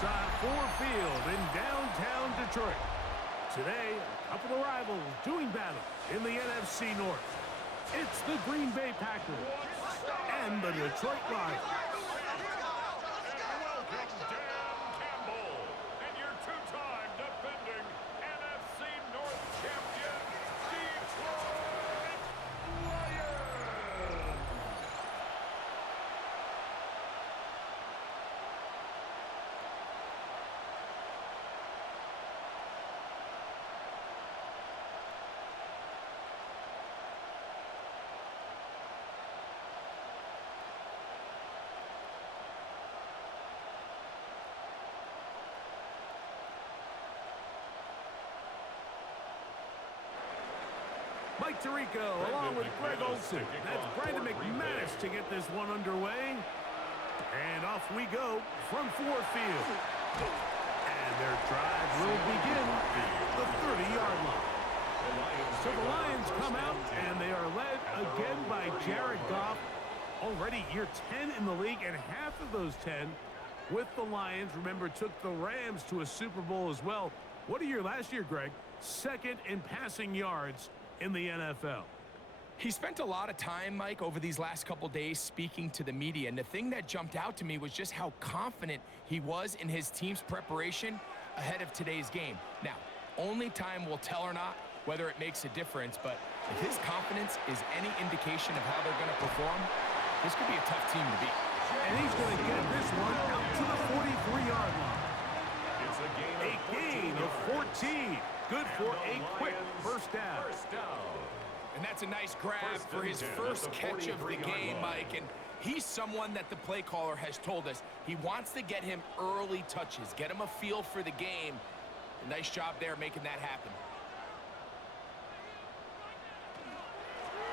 inside Ford Field in downtown Detroit. Today, a couple of rivals doing battle in the NFC North. It's the Green Bay Packers and the Detroit Lions. Mike Tirico along with Greg Olsen. That's Brandon McManus to get this one underway. And off we go from Ford Field. And their drive will begin at the 30-yard line. So the Lions come out, and they are led again by Jared Goff. Already year 10 in the league, and half of those 10 with the Lions. Remember, took the Rams to a Super Bowl as well. What a year last year, Greg. Second in passing yards in the NFL. He spent a lot of time, Mike, over these last couple days speaking to the media, and the thing that jumped out to me was just how confident he was in his team's preparation ahead of today's game. Now, only time will tell or not whether it makes a difference, but if his confidence is any indication of how they're going to perform, this could be a tough team to beat. And he's going to get this one out to the 43-yard line. It's a gain of 14. Good for a quick first down. And that's a nice grab for his first catch of the game, Mike. And he's someone that the play caller has told us he wants to get him early touches, get him a feel for the game. A nice job there making that happen.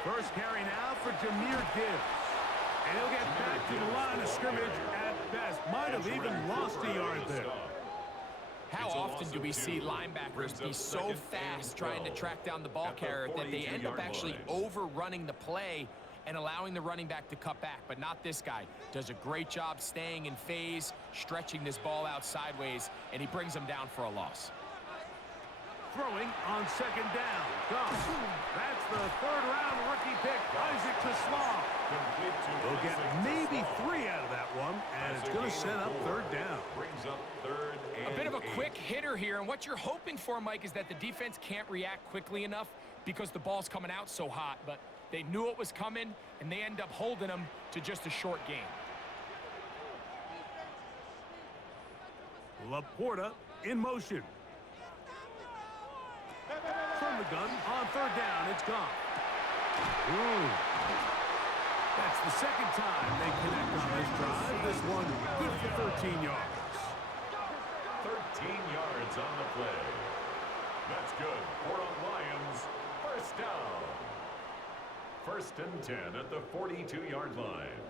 First carry now for Jahmyr Gibbs. And he'll get back to the line of scrimmage at best. Might have even lost a yard there. How often do we see linebackers be so fast trying to track down the ball carrier that they end up actually overrunning the play and allowing the running back to cut back? But not this guy. Does a great job staying in phase, stretching this ball out sideways, and he brings them down for a loss. Throwing on second down. Goff. That's the third-round rookie pick, Isaac Taslaw. They'll get maybe 3 out of that one, and it's going to set up third down. A bit of a quick hitter here, and what you're hoping for, Mike, is that the defense can't react quickly enough because the ball's coming out so hot, but they knew it was coming, and they end up holding them to just a short gain. Laporta in motion. From the gun on third down, it's gone. That's the second time they connect on this drive. This one good for 13 yards. 13 yards on the play. That's good for a Lions first down. First and 10 at the 42-yard line.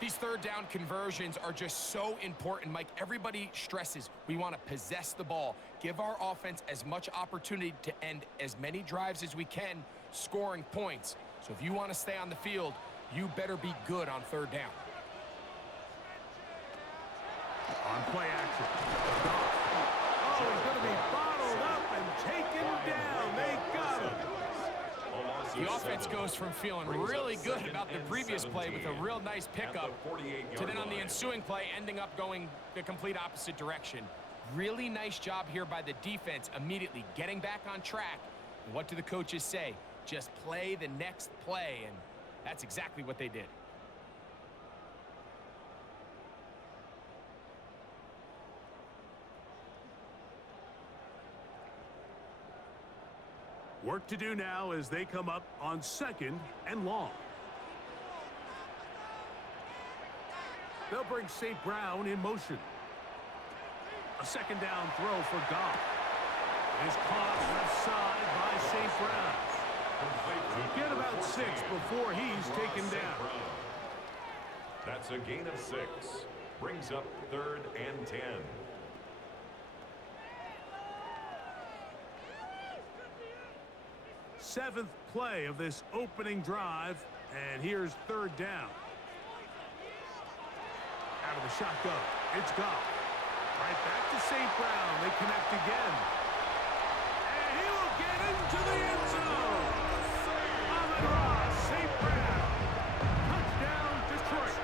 These third down conversions are just so important, Mike. Everybody stresses we want to possess the ball, give our offense as much opportunity to end as many drives as we can, scoring points. So if you want to stay on the field, you better be good on third down. On play action. Oh, he's going to be bottled up and taken down. They got him. The offense goes from feeling really good about the previous play with a real nice pickup to then on the ensuing play ending up going the complete opposite direction. Really nice job here by the defense immediately getting back on track. And what do the coaches say? Just play the next play, and that's exactly what they did. Work to do now as they come up on second and long. They'll bring St. Brown in motion. A second down throw for Goff. Is caught left side by St. Brown. He'll get about 6 before he's taken down. That's a gain of 6. Brings up third and 10. Seventh play of this opening drive, and here's third down. Out of the shotgun. It's gone. Right back to St. Brown. They connect again. And he will get into the end zone. Amon-Ra St. Brown. Touchdown, Detroit.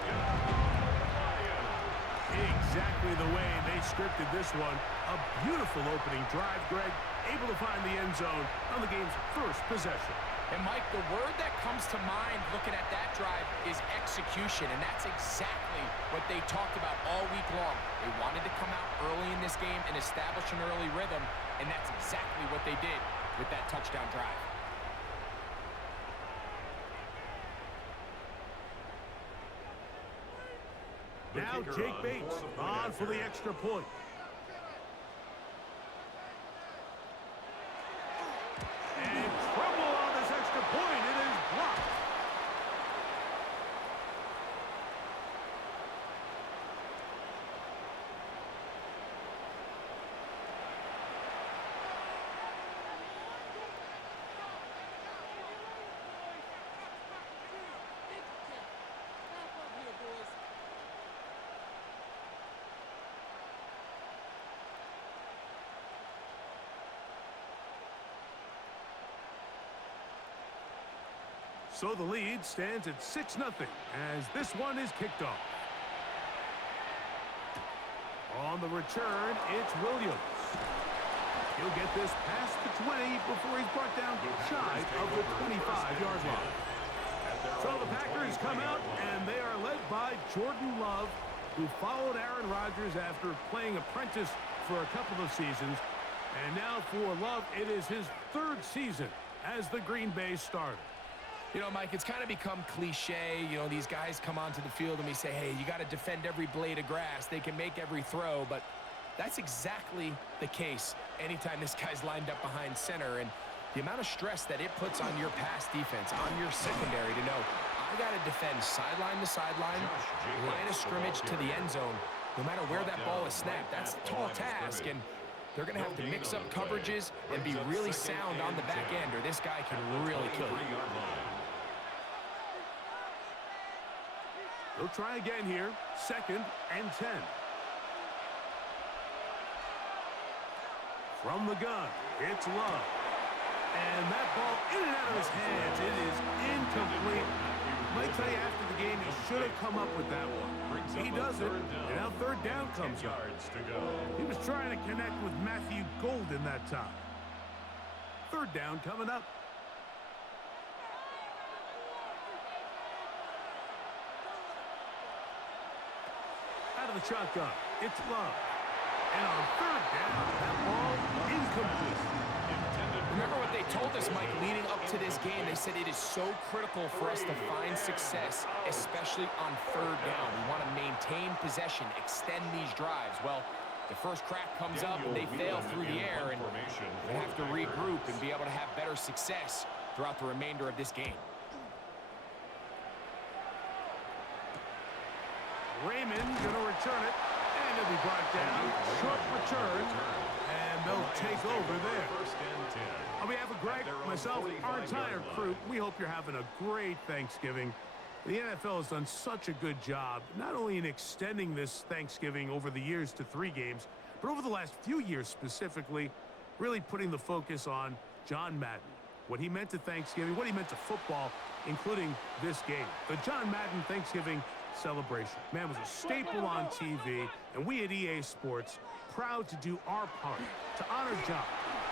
Exactly the way they scripted this one. A beautiful opening drive, Greg. Able to find the end zone on the game's first possession. And, Mike, the word that comes to mind looking at that drive is execution, and that's exactly what they talked about all week long. They wanted to come out early in this game and establish an early rhythm, and that's exactly what they did with that touchdown drive. Now Jake Bates on for the extra point. And trouble on this extra point. It is blocked. So the lead stands at 6-0 as this one is kicked off. On the return, it's Williams. He'll get this past the 20 before he's brought down shy of the 25-yard line. So the Packers come out, and they are led by Jordan Love, who followed Aaron Rodgers after playing apprentice for a couple of seasons. And now for Love, it is his third season as the Green Bay starter. You know, Mike, it's kind of become cliche. You know, these guys come onto the field and we say, hey, you got to defend every blade of grass. They can make every throw, but that's exactly the case anytime this guy's lined up behind center. And the amount of stress that it puts on your pass defense, on your secondary to know, I got to defend sideline to sideline, line of scrimmage to the end zone, no matter where that ball is snapped. That's a tall task, and they're going to have to mix up coverages and be really sound on the back end, or this guy can really kill you. They'll try again here. 2nd and 10. From the gun, it's Love. And that ball in and out of his hands. It is incomplete. Might tell you after the game, he should have come up with that one. He doesn't, and now third down comes up. He was trying to connect with Matthew Golden that time. Third down coming up. Out of the shotgun, it's Love. And on third down, that ball incomplete. Remember what they told us, Mike, leading up to this game. They said it is so critical for us to find success, especially on third down. We want to maintain possession, extend these drives. Well, the first crack comes up and they fail through the air, and they have to regroup and be able to have better success throughout the remainder of this game. Raymond going to return it, and it'll be brought down. Short return, and they'll take over there. On behalf of Greg, myself, our entire crew, we hope you're having a great Thanksgiving. The NFL has done such a good job, not only in extending this Thanksgiving over the years to 3 games, but over the last few years specifically, really putting the focus on John Madden. What he meant to Thanksgiving, what he meant to football, including this game. The John Madden Thanksgiving celebration. Man was a staple on TV, and we at EA Sports proud to do our part to honor John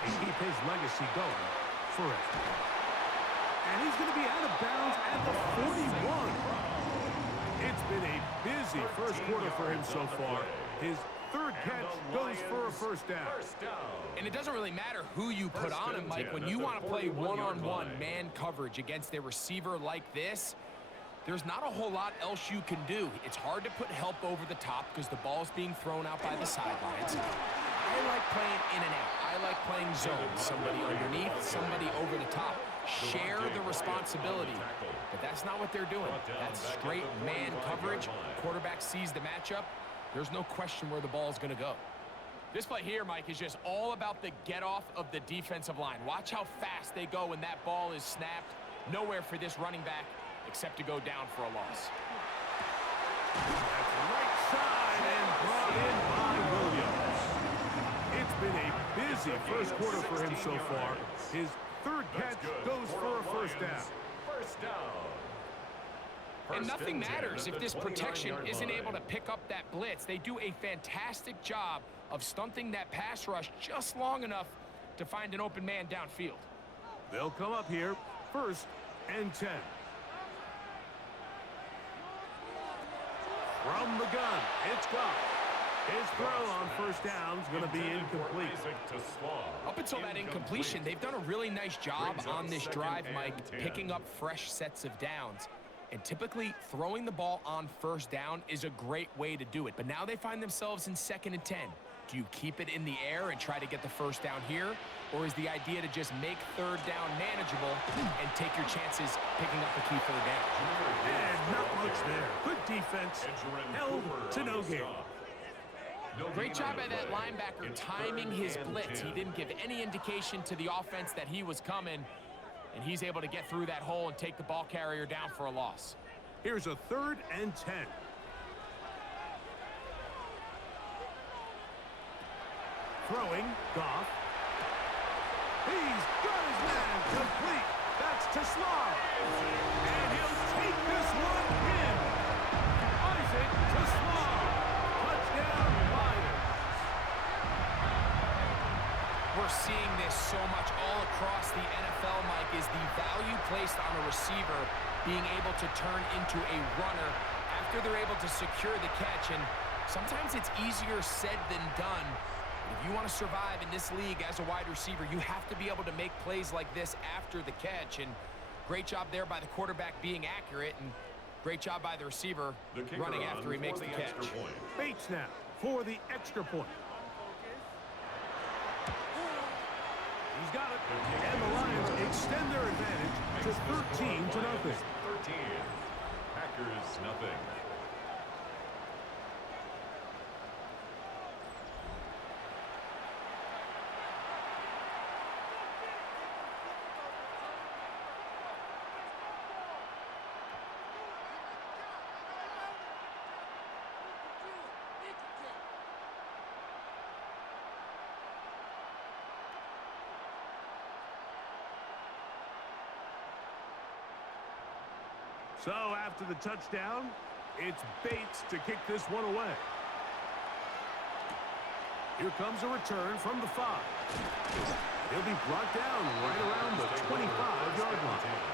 and keep his legacy going forever. And he's going to be out of bounds at the 41. It's been a busy first quarter for him so far. His third catch goes for a first down. And it doesn't really matter who you put on him, Mike. When you want to play one-on-one man coverage against a receiver like this, there's not a whole lot else you can do. It's hard to put help over the top because the ball's being thrown out by the sidelines. I like playing in and out. I like playing zone. Somebody underneath, somebody over the top. Share the responsibility. But that's not what they're doing. That's straight man coverage. Quarterback sees the matchup. There's no question where the ball's going to go. This play here, Mike, is just all about the get-off of the defensive line. Watch how fast they go when that ball is snapped. Nowhere for this running back except to go down for a loss. That's right side and brought in by Williams. It's been a busy first quarter for him so far. His third catch goes for a first down. First down. And nothing matters if this protection isn't able to pick up that blitz. They do a fantastic job of stunting that pass rush just long enough to find an open man downfield. They'll come up here, 1st and 10. From the gun, it's Goff. His throw on first down is going to be incomplete. Up until that incompletion, they've done a really nice job on this drive, Mike, picking up fresh sets of downs. And typically, throwing the ball on first down is a great way to do it. But now they find themselves in 2nd and 10. Do you keep it in the air and try to get the first down here? Or is the idea to just make 3rd down manageable and take your chances picking up a key 3rd down? And not much there. Good defense. Held to no gain. Great job by that linebacker timing his blitz. He didn't give any indication to the offense that he was coming. And he's able to get through that hole and take the ball carrier down for a loss. Here's a 3rd and 10. Throwing, Goff. He's got his man complete. That's to Slav. And he'll take this one in. Isaac to Slav. Touchdown, Lions. We're seeing this so much all across the NFL, Mike, is the value placed on a receiver being able to turn into a runner after they're able to secure the catch. And sometimes it's easier said than done. If you want to survive in this league as a wide receiver, you have to be able to make plays like this after the catch. And great job there by the quarterback being accurate, and great job by the receiver running after he makes the catch. Bates now for the extra point. He's got it. And the Lions extend their advantage to 13-0. 13. Packers nothing. So after the touchdown, it's Bates to kick this one away. Here comes a return from the 5. He'll be brought down right around the 25-yard line.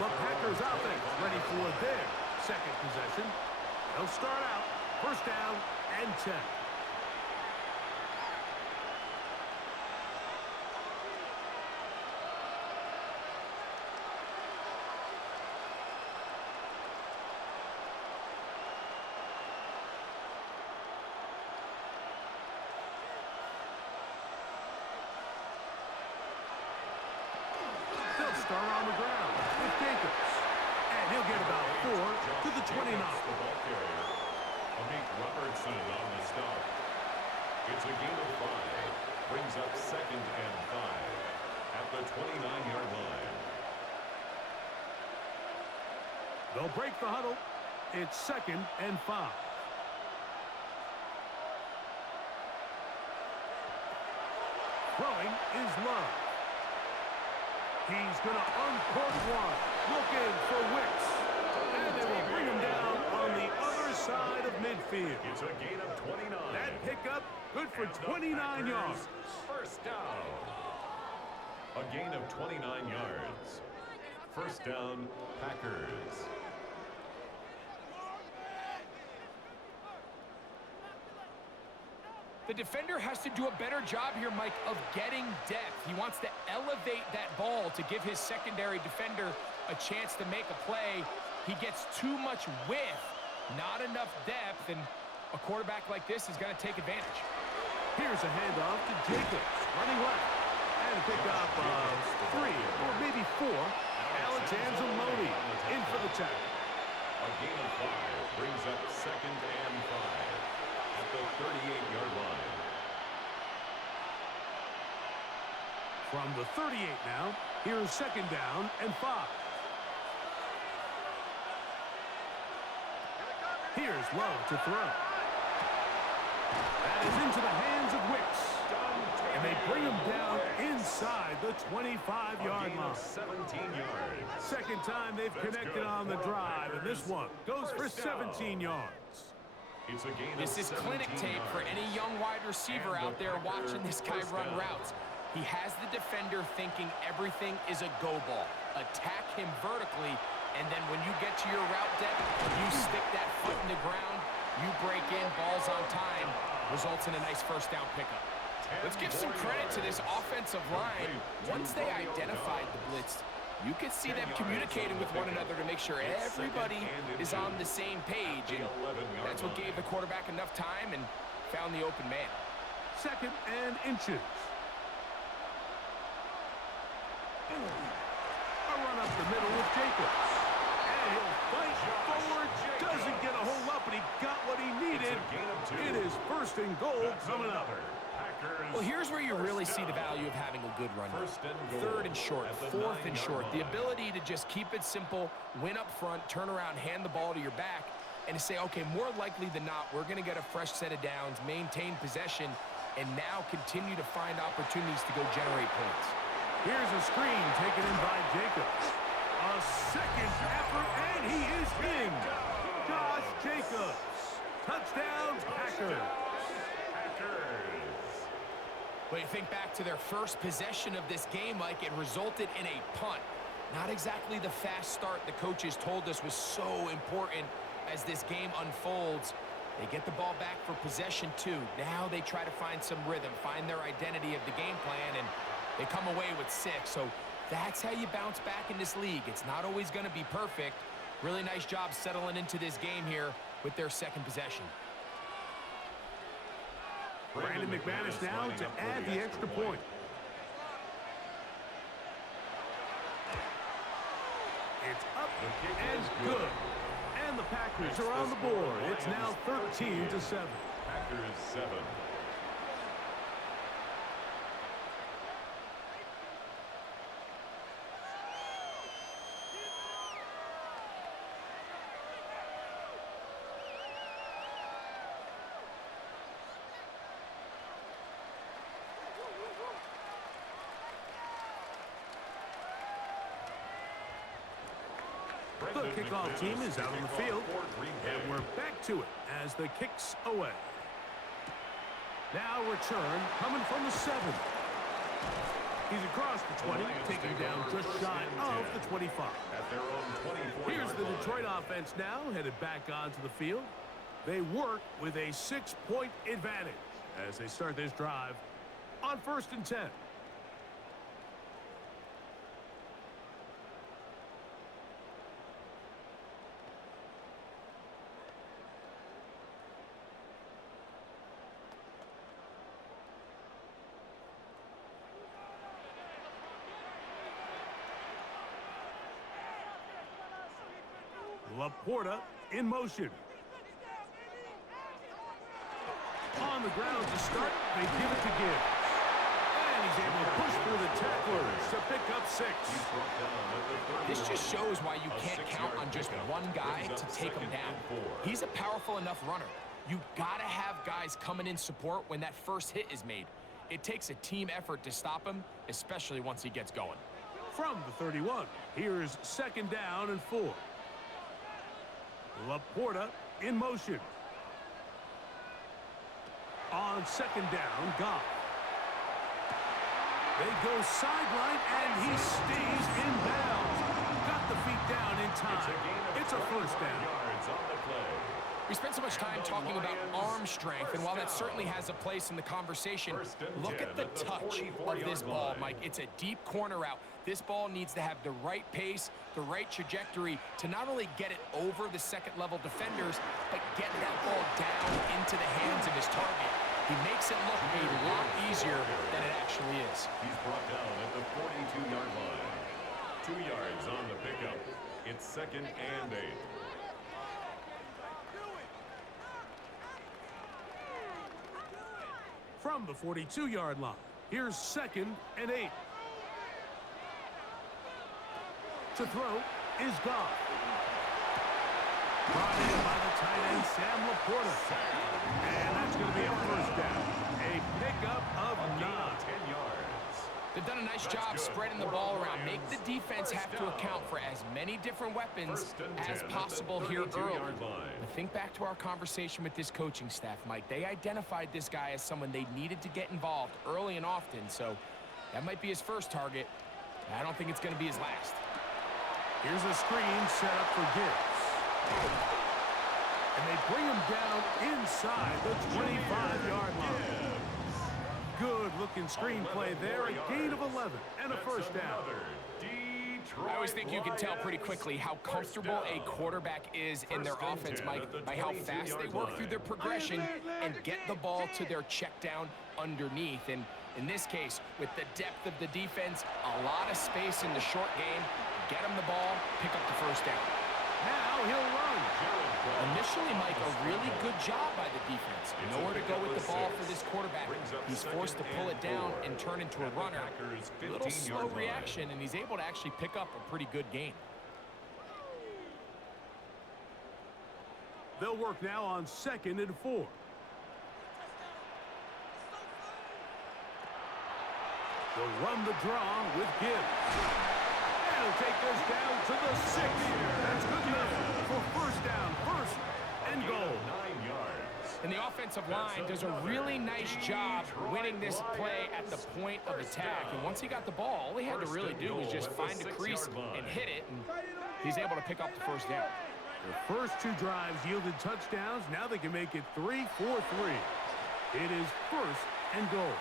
The Packers offense ready for their 2nd possession. They'll start out 1st down and 10. On the ground with Jacobs. And he'll get about 4 to the 29. The ball carrier. Amik Robertson on the stop. It's a gain of 5. Brings up 2nd and 5 at the 29-yard line. They'll break the huddle. It's 2nd and 5. Throwing is Love. He's going to uncork one. Looking for Wicks. And they will bring him down on the other side of midfield. It's a gain of 29. That pickup, good for 29 yards. First down. A gain of 29 yards. First down, Packers. The defender has to do a better job here, Mike, of getting depth. He wants to elevate that ball to give his secondary defender a chance to make a play. He gets too much width, not enough depth, and a quarterback like this is going to take advantage. Here's a handoff to Jacobs, running left. And a pickup of 3 or maybe 4. Alex Anzalone in for the tackle. A gain of 5 brings up 2nd and 5 at the 38-yard line. From the 38 now, here's 2nd down and 5. Here's Lowe to throw. That is into the hands of Wicks. And they bring him down inside the 25-yard line. 17 yards. Second time they've connected on the drive, and this one goes for 17 yards. It's a gain This is clinic tape for any young wide receiver out there watching this guy run routes. He has the defender thinking everything is a go ball. Attack him vertically, and then when you get to your route depth, you stick that foot in the ground, you break in, balls on time, results in a nice first down pickup. Let's give some credit to this offensive line. Once they identified the blitz, you could see them communicating with one another to make sure everybody is on the same page. And that's what gave the quarterback enough time and found the open man. Second and inches. A run up the middle with Jacobs. And he'll fight forward. Doesn't get a whole up, but he got what he needed. It is first and goal coming up. Well, here's where you really see the value of having a good run. Third and short, fourth and short. The ability to just keep it simple, win up front, turn around, hand the ball to your back, and to say, okay, more likely than not, we're going to get a fresh set of downs, maintain possession, and now continue to find opportunities to go generate points. Here's a screen taken in by Jacobs. A second effort, and he is in. Josh Jacobs. Touchdown, Packers. But you think back to their first possession of this game, Mike, it resulted in a punt. Not exactly the fast start the coaches told us was so important as this game unfolds. They get the ball back for possession two. Now they try to find some rhythm, find their identity of the game plan, and they come away with 6. So that's how you bounce back in this league. It's not always going to be perfect. Really nice job settling into this game here with their second possession. Brandon McManus now to add the extra point. It's up and good. And the Packers are on the board. It's now 13-7. Packers 7. The kickoff team is out on the field, and we're back to it as the kick's away. Now return coming from the 7. He's across the 20, taking down just shy of the 25. Here's the Detroit offense now, headed back onto the field. They work with a 6-point advantage as they start this drive on 1st and 10. Laporta in motion. On the ground to start, they give it to Gibbs. And he's able to push through the tacklers to pick up 6. This just shows why you can't count on just one guy to take him down. He's a powerful enough runner. You gotta have guys coming in support when that first hit is made. It takes a team effort to stop him, especially once he gets going. From the 31, here's 2nd down and 4. Laporta in motion. On 2nd down, Goff. They go sideline, and he stays in bounds. Got the feet down in time. It's a first down. We spent so much time talking about arm strength, and while that certainly has a place in the conversation, look at the touch of this ball, Mike. It's a deep corner route. This ball needs to have the right pace, the right trajectory to not only get it over the second-level defenders, but get that ball down into the hands of his target. He makes it look a lot easier than it actually is. He's brought down at the 42-yard line. 2 yards on the pickup. It's 2nd and 8. From the 42-yard line, here's 2nd and 8. To throw is Goff. Brought in by the tight end Sam Laporta. And that's going to be a first down. A pickup of 9. 10 yards. They've done a nice job spreading the ball around. Make the defense have to account for as many different weapons as possible here early. But think back to our conversation with this coaching staff, Mike. They identified this guy as someone they needed to get involved early and often. So that might be his first target. I don't think it's going to be his last. Here's a screen set up for Gibbs. And they bring him down inside the 25-yard line. Good-looking screenplay there, a gain of 11 and a first down. I always think you can tell pretty quickly how comfortable a quarterback is in their offense, Mike, by how fast they work through their progression and get the ball to their check down underneath. And in this case, with the depth of the defense, a lot of space in the short game, get him the ball, pick up the first down. Now he'll run. Initially, Mike, a really good job by the defense. Nowhere to go with the ball for this quarterback. He's forced to pull it down and turn into a runner. A little slow reaction, and he's able to actually pick up a pretty good gain. They'll work now on 2nd and 4. They'll run the draw with Gibbs. He'll take this down to the 6. That's good enough for first down, first and goal. 9 yards. And the offensive line does a really nice job winning this play at the point of attack. And once he got the ball, all he had to really do was just find a crease and hit it, and he's able to pick up the first down. The first 2 drives yielded touchdowns. Now they can make it 3-4-3. It is first and goal.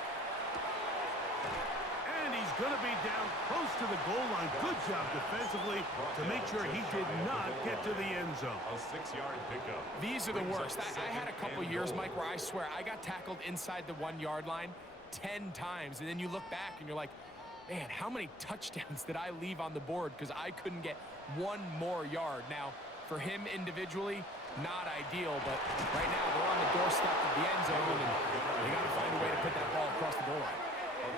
And he's going to be down close to the goal line. Good job defensively to make sure he did not get to the end zone. A 6-yard pickup. These are the worst. I had a couple years, Mike, where I swear I got tackled inside the 1-yard line 10 times. And then you look back and you're like, man, how many touchdowns did I leave on the board because I couldn't get 1 more yard? Now, for him individually, not ideal, but right now they're on the doorstep of the end zone, and they got to find a way to put that ball across the goal line.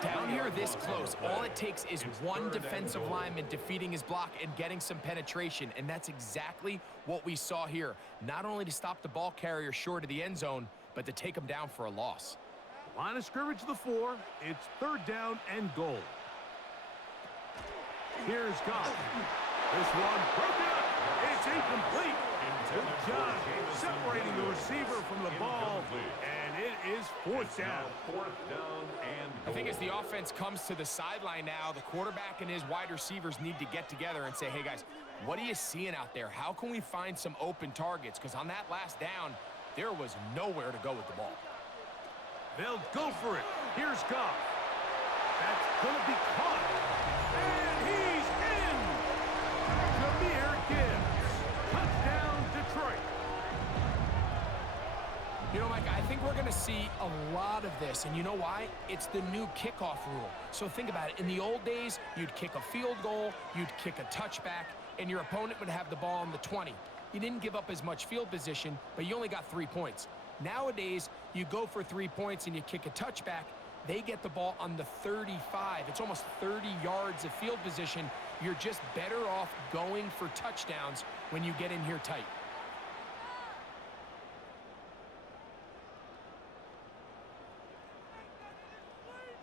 Down here this close, all it takes is one defensive lineman defeating his block and getting some penetration, and that's exactly what we saw here. Not only to stop the ball carrier short of the end zone, but to take him down for a loss. Line of scrimmage to the 4. It's 3rd down and goal. Here's Goff. This one broken up. It's incomplete. Good job separating the receiver from the ball, and it is 4th down. 4th down and I think as the offense comes to the sideline now, the quarterback and his wide receivers need to get together and say, hey, guys, what are you seeing out there? How can we find some open targets? Because on that last down, there was nowhere to go with the ball. They'll go for it. Here's Goff. That's going to be caught. And he's in. Jahmyr Gibbs. Touchdown, Detroit. You know, Mike, I think we're going to see a lot of this, and you know why? It's the new kickoff rule. So think about it. In the old days, you'd kick a field goal, you'd kick a touchback, and your opponent would have the ball on the 20. You didn't give up as much field position, but you only got 3 points. Nowadays, you go for 3 points and you kick a touchback, they get the ball on the 35. It's almost 30 yards of field position. You're just better off going for touchdowns when you get in here tight.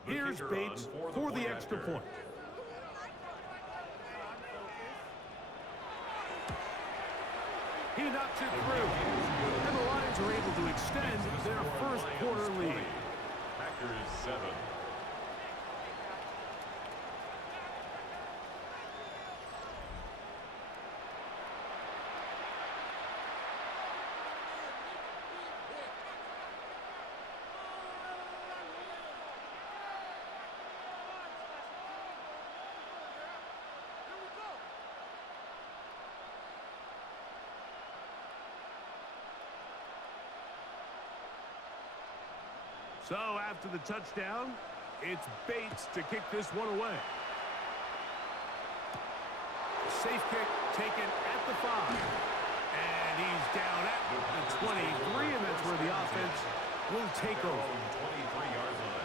Here's Bates for the extra point. He knocks it through. And the Lions are able to extend their first quarter lead. Packers 7. So after the touchdown, it's Bates to kick this one away. Safe kick taken at the 5. And he's down at the 23, and that's where the offense will take over.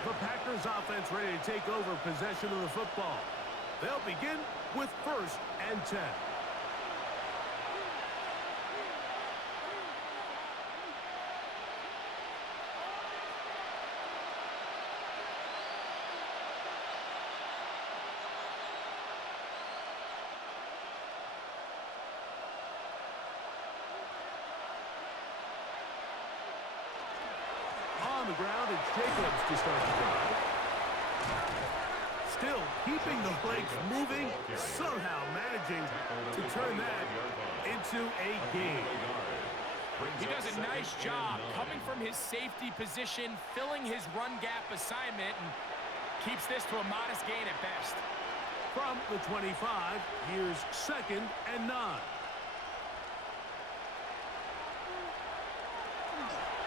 The Packers offense ready to take over possession of the football. They'll begin with 1st and 10. on the ground. It's Jacobs to start the drive. Still keeping the legs moving, somehow managing to turn that into a gain. He does a nice job coming from his safety position, filling his run gap assignment, and keeps this to a modest gain at best. From the 25, here's 2nd and 9.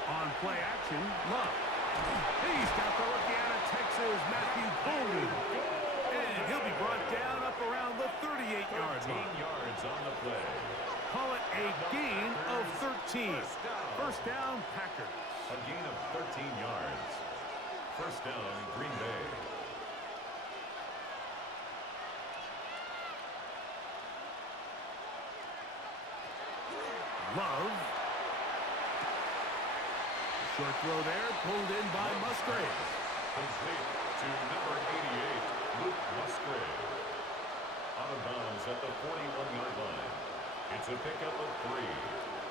On play action, Love. He's got the rookie out of Texas, Matthew Golden. And he'll be brought down up around the 38-yard line. 13 yards on the play. Call it a gain of 13. First down, Packers. A gain of 13 yards. First down, Green Bay. Love. Short throw there, pulled in by Musgrave. Complete to number 88, Luke Musgrave. Out of bounds at the 41-yard line. It's a pickup of 3.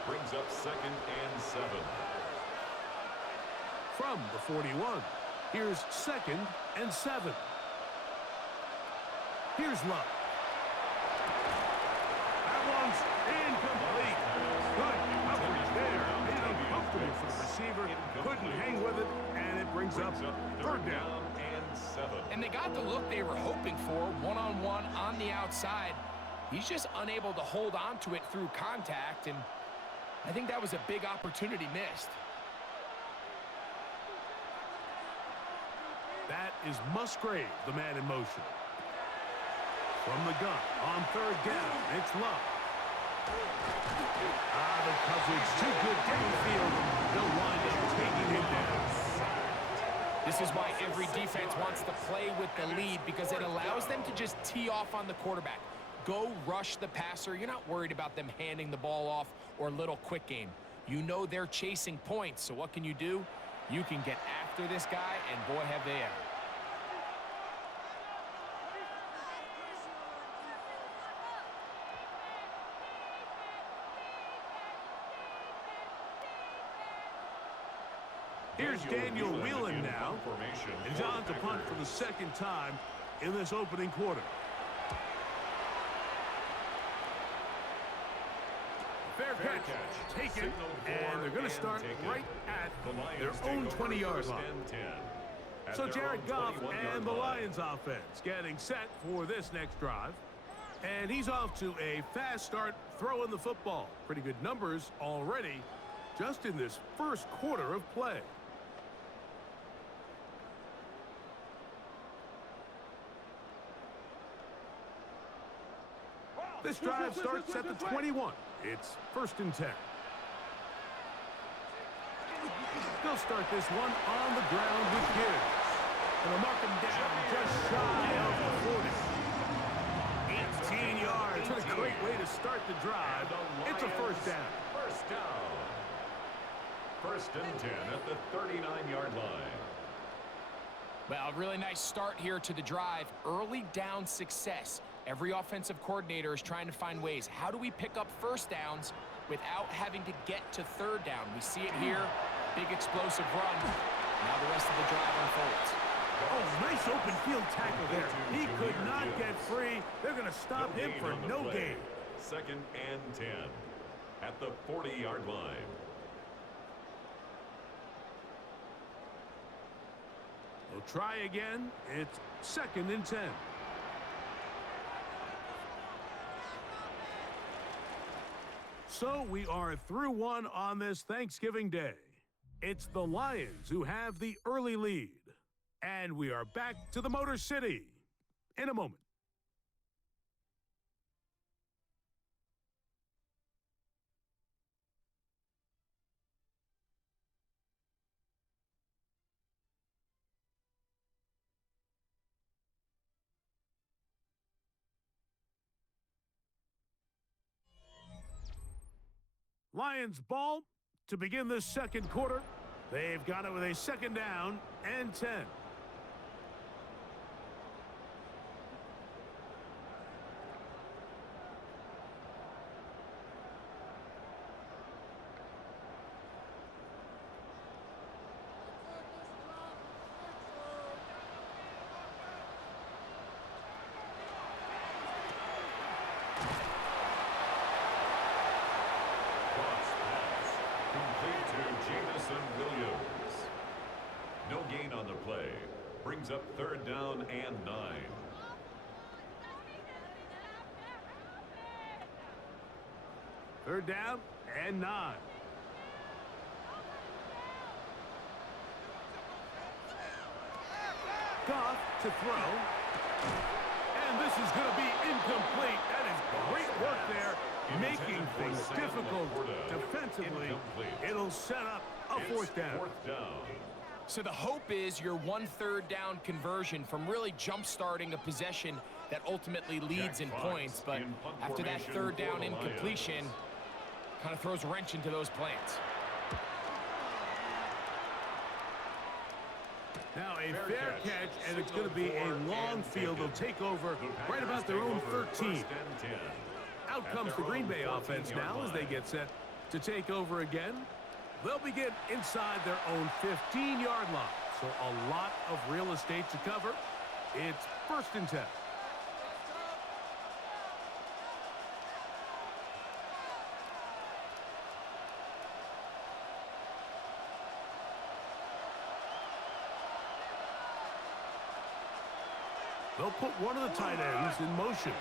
Brings up 2nd and 7. From the 41, here's 2nd and 7. Here's Love. That one's incomplete. Good coverage there. Made it uncomfortable for the receiver. Couldn't hang with it, and it brings up 3rd down. And 7. And they got the look they were hoping for, one-on-one on the outside. He's just unable to hold on to it through contact, and I think that was a big opportunity missed. That is Musgrave, the man in motion. From the gun, on 3rd down, it's Love. The coverage too good downfield. They'll wind up taking him down. This is why every defense wants to play with the lead, because it allows them to just tee off on the quarterback. Go rush the passer. You're not worried about them handing the ball off or little quick game. You know they're chasing points, so what can you do? You can get after this guy, and boy, have they ever. Here's Daniel Whelan now. And he's on to punt for the 2nd time in this opening quarter. Fair catch taken, and they're going to start right at their own 20-yard line. So Jared Goff and the Lions offense getting set for this next drive. And he's off to a fast start throwing the football. Pretty good numbers already just in this first quarter of play. This drive starts at the 21. It's 1st and 10. They'll start this one on the ground with Gibbs. And they'll mark him down just shy of the 40. 18 yards. What a great way to start the drive. It's a 1st down. First down. 1st and 10 at the 39-yard line. Well, a really nice start here to the drive. Early down success. Every offensive coordinator is trying to find ways. How do we pick up 1st downs without having to get to 3rd down? We see it here. Big explosive run. Now the rest of the drive unfolds. Oh, nice open field tackle there. He could not get free. They're going to stop him for no gain. 2nd and 10 at the 40-yard line. They'll try again. It's 2nd and 10. So we are through one on this Thanksgiving Day. It's the Lions who have the early lead. And we are back to the Motor City in a moment. Lions ball to begin this 2nd quarter. They've got it with a 2nd down and 10. Jamison Williams. No gain on the play. Brings up 3rd down and 9. Third down and 9. Goff to throw. And this is going to be incomplete. That is great work there, making things difficult defensively. It'll set up a 4th down. So the hope is your 1 3rd down conversion from really jump-starting a possession that ultimately leads in points. But after that 3rd down incompletion, kind of throws a wrench into those plans. Now a fair catch, and it's going to be a long field. They'll take over right about their own 13. Out comes the Green Bay offense now as they get set to take over again. They'll begin inside their own 15-yard line. So a lot of real estate to cover. It's 1st and 10. They'll put one of the tight ends in motion.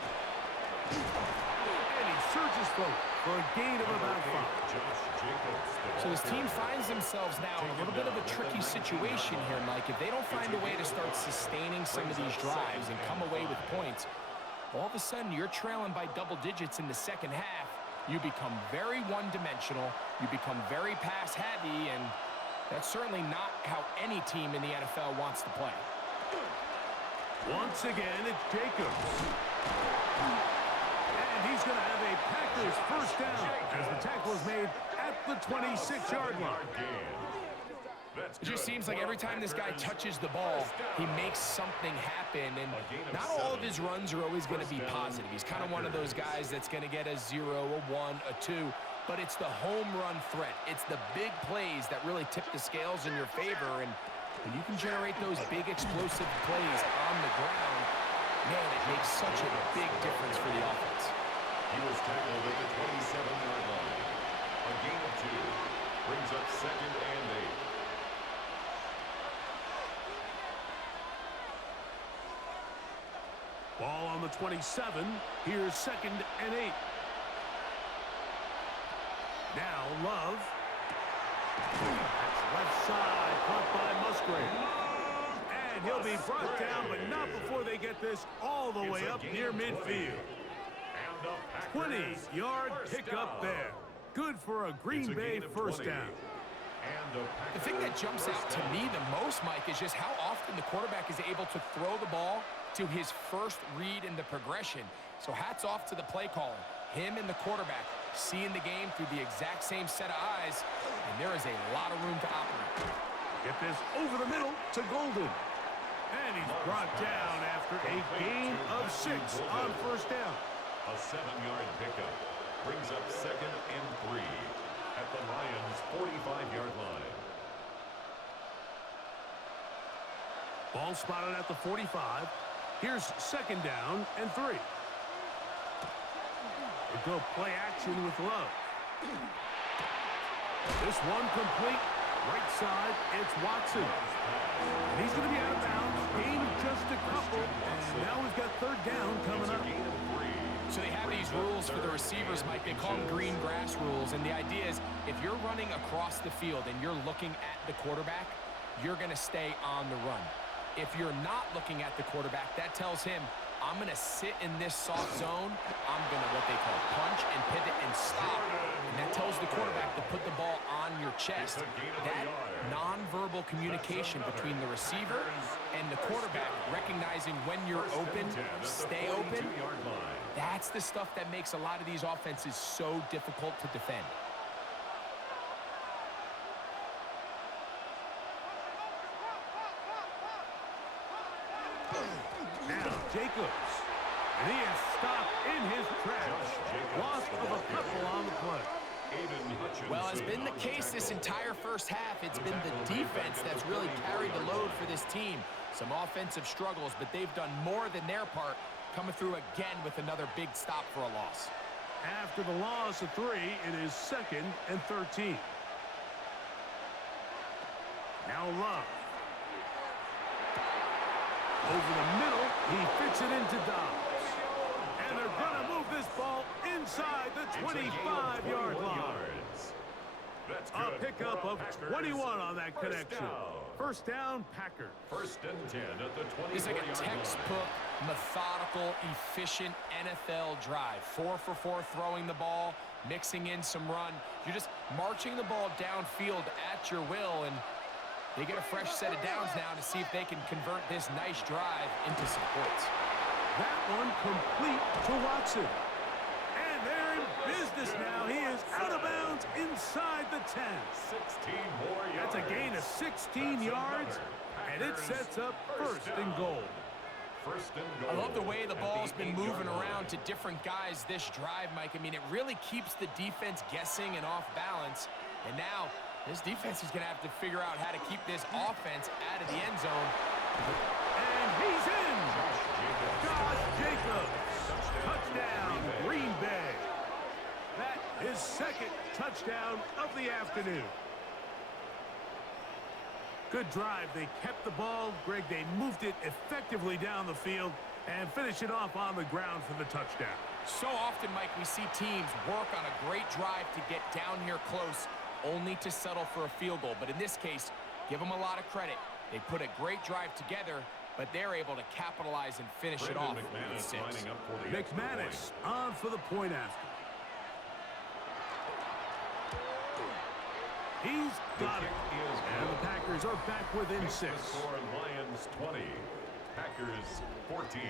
And he surges forward for a gain of about 5. So this team finds themselves now in a little bit of a tricky situation here, Mike. If they don't find a way to start sustaining some of these drives and come away with points, all of a sudden you're trailing by double digits in the 2nd half. You become very one-dimensional. You become very pass-heavy, and that's certainly not how any team in the NFL wants to play. Once again, it's Jacobs. And he's going to have a Packers 1st down as the tackle is made at the 26-yard line. It just seems like every time this guy touches the ball, he makes something happen. And not all of his runs are always going to be positive. He's kind of one of those guys that's going to get a 0, a 1, a 2. But it's the home run threat. It's the big plays that really tip the scales in your favor. And when you can generate those big explosive plays on the ground, man, it makes such a big difference for the offense. He was tackled at the 27-yard line. A gain of 2. Brings up 2nd and 8. Ball on the 27. Here's 2nd and 8. Now Love. That's left side, caught by Musgrave. And he'll be brought down, but not before they get this all the way up near midfield. 20-yard pickup there. Good for a Green Bay 1st down. The thing that jumps out to me the most, Mike, is just how often the quarterback is able to throw the ball to his first read in the progression. So hats off to the play caller. Him and the quarterback seeing the game through the exact same set of eyes, and there is a lot of room to operate. Get this over the middle to Golden. And he's brought down after a gain of 6 on 1st down. A 7-yard pickup brings up 2nd and 3 at the Lions' 45-yard line. Ball spotted at the 45. Here's 2nd down and 3. We'll go play action with Love. This one complete. Right side, it's Watson. And he's going to be out of bounds. Gain of just a couple. And now we've got 3rd down coming up. So they have these rules for the receivers, Mike. They call them green grass rules. And the idea is if you're running across the field and you're looking at the quarterback, you're going to stay on the run. If you're not looking at the quarterback, that tells him, I'm going to sit in this soft zone. I'm going to what they call punch and pivot and stop. And that tells the quarterback to put the ball on your chest. That nonverbal communication between the receiver and the quarterback, recognizing when you're open, stay open, that's the stuff that makes a lot of these offenses so difficult to defend. Now Jacobs. And he is stopped in his tracks. Loss of a couple on the play. Well, it's been the case this entire first half. It's been the defense that's really carried the load for this team. Some offensive struggles, but they've done more than their part, coming through again with another big stop for a loss. After the loss of 3, it is 2nd and 13. Now Love. Over the middle, he fits it into Dobbs. And they're going to move this ball inside the 25-yard line. A pickup of 21 on that connection. First down, Packers. First and 10 at the 24-yard line. It's like a textbook, methodical, efficient NFL drive. 4 for 4 throwing the ball, mixing in some run. You're just marching the ball downfield at your will, and they get a fresh set of downs now to see if they can convert this nice drive into some points. That one complete to Watson. And they're in business now. He is out of bounds inside the 10. 16 more yards. That's a gain of 16 yards, and it sets up first and goal. First and goal. I love the way the ball's been moving around to different guys this drive, Mike. I mean, it really keeps the defense guessing and off balance. And now this defense is going to have to figure out how to keep this offense out of the end zone. And he's in. Josh Jacobs. Touchdown, Green Bay. That is second touchdown of the afternoon. Good drive. They kept the ball. Greg, they moved it effectively down the field and finished it off on the ground for the touchdown. So often, Mike, we see teams work on a great drive to get down here close, only to settle for a field goal. But in this case, give them a lot of credit. They put a great drive together, but they're able to capitalize and finish it off with 6. McManus on for the point after. He's got it. And the Packers are back within 6. Score Lions 20, Packers 14.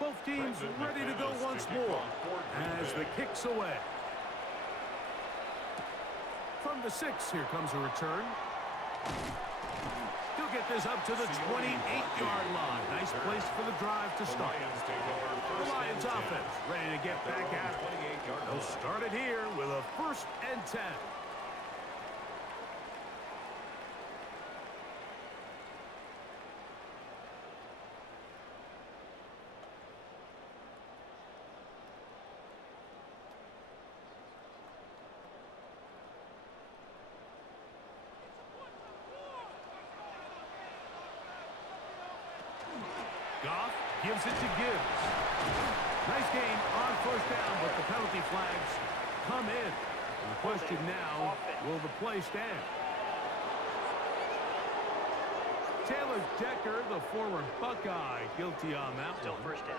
Both teams ready to go once more as the kick's away. From the 6, here comes a return. He'll get this up to the 28-yard line. Nice place for the drive to start. The Lions offense ready to get back at it. They'll start it here with a 1st and 10. Goff gives it to Gibbs. Nice gain on 1st down, but the penalty flags come in. And the question now, will the play stand? Taylor Decker, the former Buckeye, guilty on that one. Still 1st down.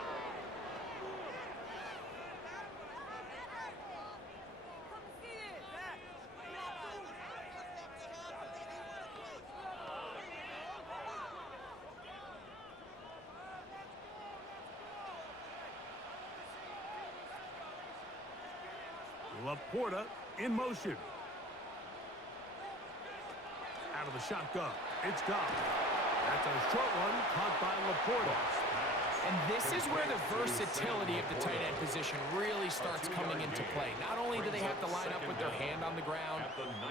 Laporta in motion. Out of the shotgun. It's Goff. That's a short one caught by Laporta. And this is where the versatility of the tight end position really starts coming into play. Not only do they have to line up with their hand on the ground,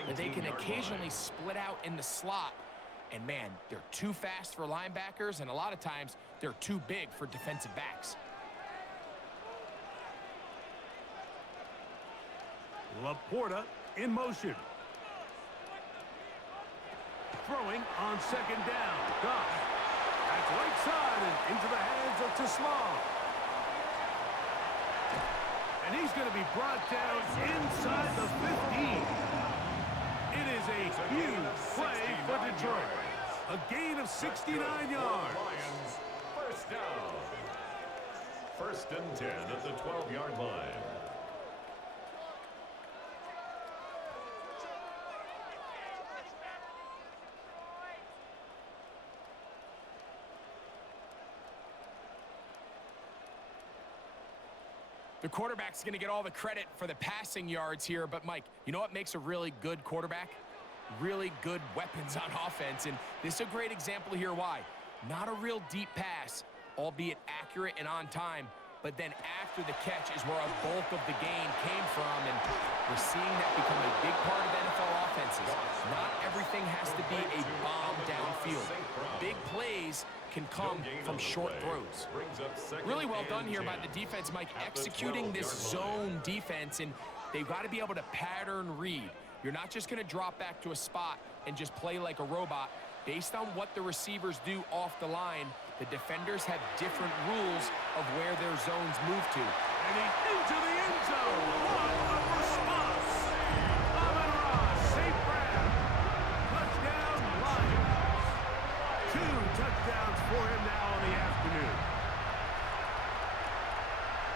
but they can occasionally split out in the slot. And man, they're too fast for linebackers, and a lot of times they're too big for defensive backs. Laporta in motion. Throwing on 2nd down. Goff. That's right side and into the hands of Tislam. And he's going to be brought down inside the 15. It is a huge play for Detroit. A gain of 69 yards. Lions, 1st down. 1st and 10 at the 12-yard line. The quarterback's going to get all the credit for the passing yards here, but Mike, you know what makes a really good quarterback? Really good weapons on offense, and this is a great example here why. Not a real deep pass, albeit accurate and on time. But then after the catch is where a bulk of the gain came from, and we're seeing that become a big part of NFL offenses. Not everything has to be a bomb downfield. Big plays can come from short throws. Really well done here by the defense, Mike, executing this zone defense, and they've got to be able to pattern read. You're not just going to drop back to a spot and just play like a robot. Based on what the receivers do off the line, the defenders have different rules of where their zones move to. And he's into the end zone. What a response. Amon-Ra, St. Brown. Touchdown, Lions. 2 touchdowns for him now on the afternoon.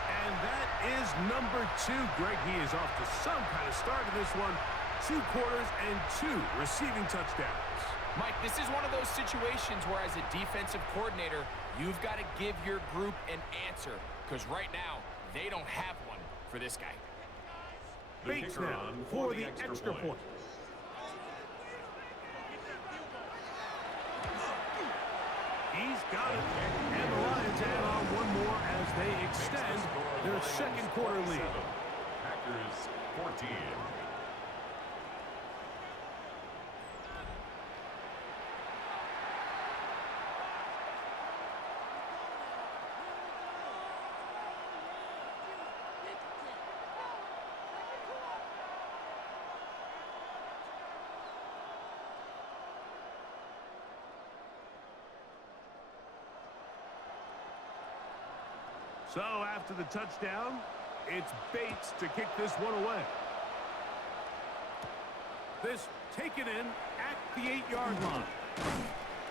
And that is number 2. Greg, he is off to some kind of start in this one. 2 quarters and 2 receiving touchdowns. Mike, this is one of those situations where as a defensive coordinator, you've got to give your group an answer, because right now, they don't have one for this guy. Bates now for the extra point. He's got it. And the Lions add on one more as they extend their second quarter lead. Packers 14. So after the touchdown, it's Bates to kick this one away. This taken in at the 8-yard line.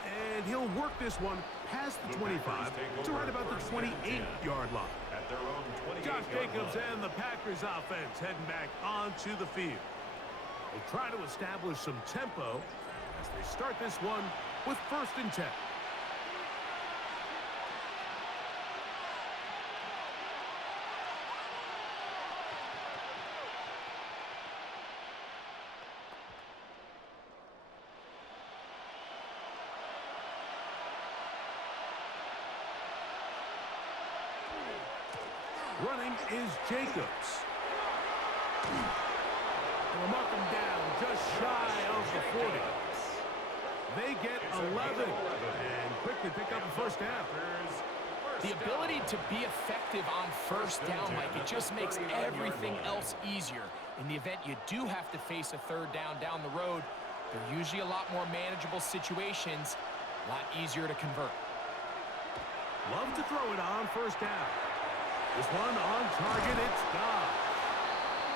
And he'll work this one past the 25 to right about the 28-yard line. At their own 28-yard Josh Jacobs line. and the Packers offense heading back onto the field. They try to establish some tempo as they start this one with 1st and 10. Running is Jacobs. They'll mark him down just shy of the 40. They get 11 and quickly pick up the first down. The ability to be effective on 1st down, Mike, it just makes everything else easier. In the event you do have to face a 3rd down the road, they're usually a lot more manageable situations, a lot easier to convert. Love to throw it on 1st down. This one on target, it's Dobbs.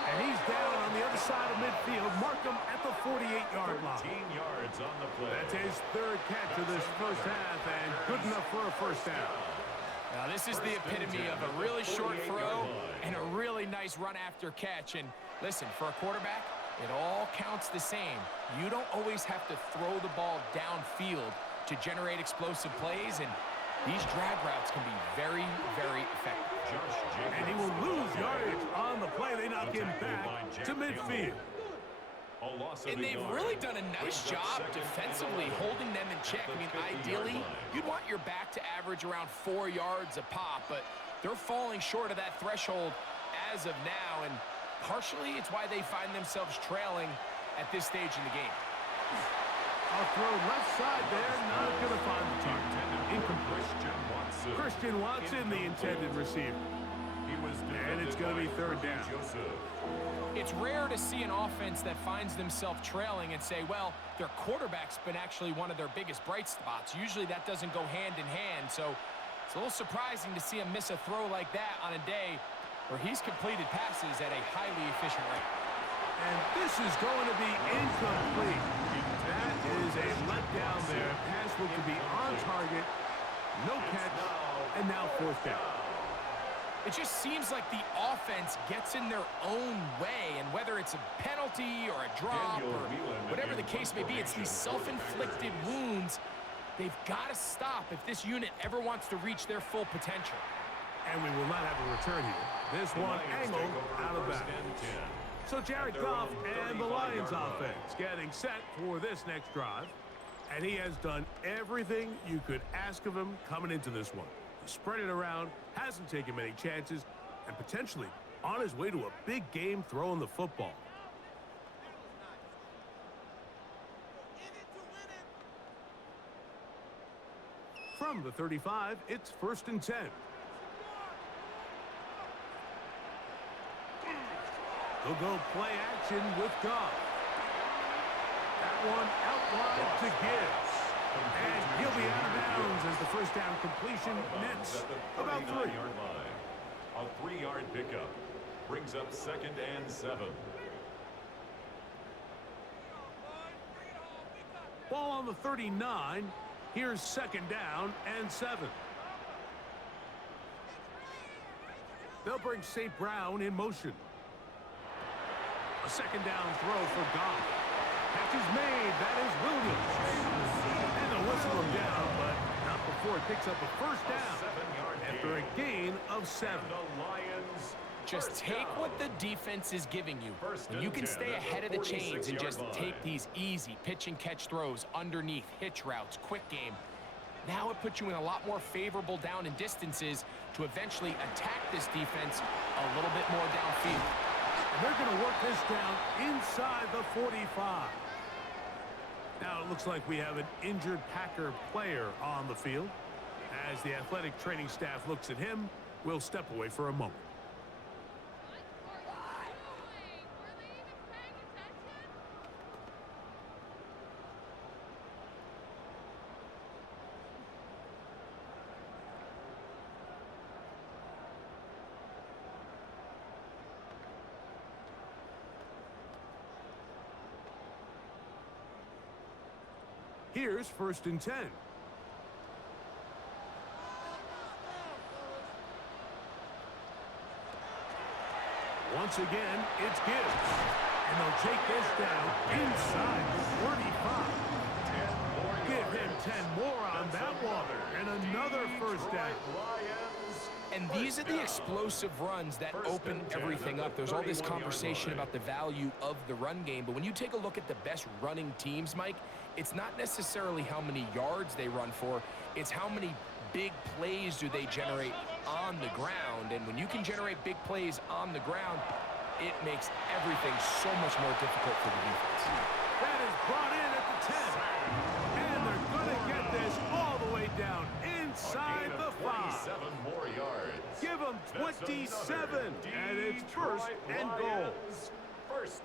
And he's down on the other side of midfield. Mark him at the 48-yard line. 13 yards on the play. That's his 3rd catch of this first half, and good enough for a 1st down. Now, this is the epitome of a really short throw and a really nice run after catch. And listen, for a quarterback, it all counts the same. You don't always have to throw the ball downfield to generate explosive plays, and these drag routes can be very, very effective. And he will lose yardage on the play. They knock him back to midfield. And they've really done a nice job defensively holding them in check. I mean, ideally, you'd want your back to average around 4 yards a pop, but they're falling short of that threshold as of now, and partially it's why they find themselves trailing at this stage in the game. A throw left side there, not going to find the target. Incomplete. Christian Watson, the intended receiver. And it's going to be 3rd down. It's rare to see an offense that finds themselves trailing and say, well, their quarterback's been actually one of their biggest bright spots. Usually that doesn't go hand in hand, so it's a little surprising to see him miss a throw like that on a day where he's completed passes at a highly efficient rate. And this is going to be incomplete. That is a letdown there. Pass looked to be on target. No catch, and now 4th down. It just seems like the offense gets in their own way, and whether it's a penalty or a drop or whatever the case may be, it's these self-inflicted wounds. They've got to stop if this unit ever wants to reach their full potential. And we will not have a return here. This one angled out of bounds. So Jared Goff and the Lions offense getting set for this next drive. And he has done everything you could ask of him coming into this one. spread it around, hasn't taken many chances, and potentially on his way to a big game throwing the football. From the 35, it's 1st and 10. He'll go play action with Goff. That one out wide to Gibbs. And he'll be out of bounds as the first down completion nets about 3. A 3-yard pickup brings up 2nd and 7. Ball on the 39. Here's 2nd down and 7. They'll bring St. Brown in motion. A 2nd down throw for Goff. Catch is made. That is Williams. And they'll whistle him down, but not before it picks up a 1st down after a gain of 7. Just take what the defense is giving you. When you can stay ahead of the chains and just take these easy pitch and catch throws underneath, hitch routes, quick game, now it puts you in a lot more favorable down and distances to eventually attack this defense a little bit more downfield. And they're going to work this down inside the 45. Now it looks like we have an injured Packer player on the field. As the athletic training staff looks at him, we'll step away for a moment. Here's 1st and 10. Once again, it's Gibbs. And they'll take this down inside the 45. Give him 10 more on that one. And another 1st down. And these are the explosive runs that open everything up. There's all this conversation about the value of the run game, but when you take a look at the best running teams, Mike, it's not necessarily how many yards they run for, it's how many big plays do they generate on the ground. And when you can generate big plays on the ground, it makes everything so much more difficult for the defense. That is brought in at the 10. And they're going to get this all the way down inside the 5. More yards. Give them 27. And it's 1st and goal.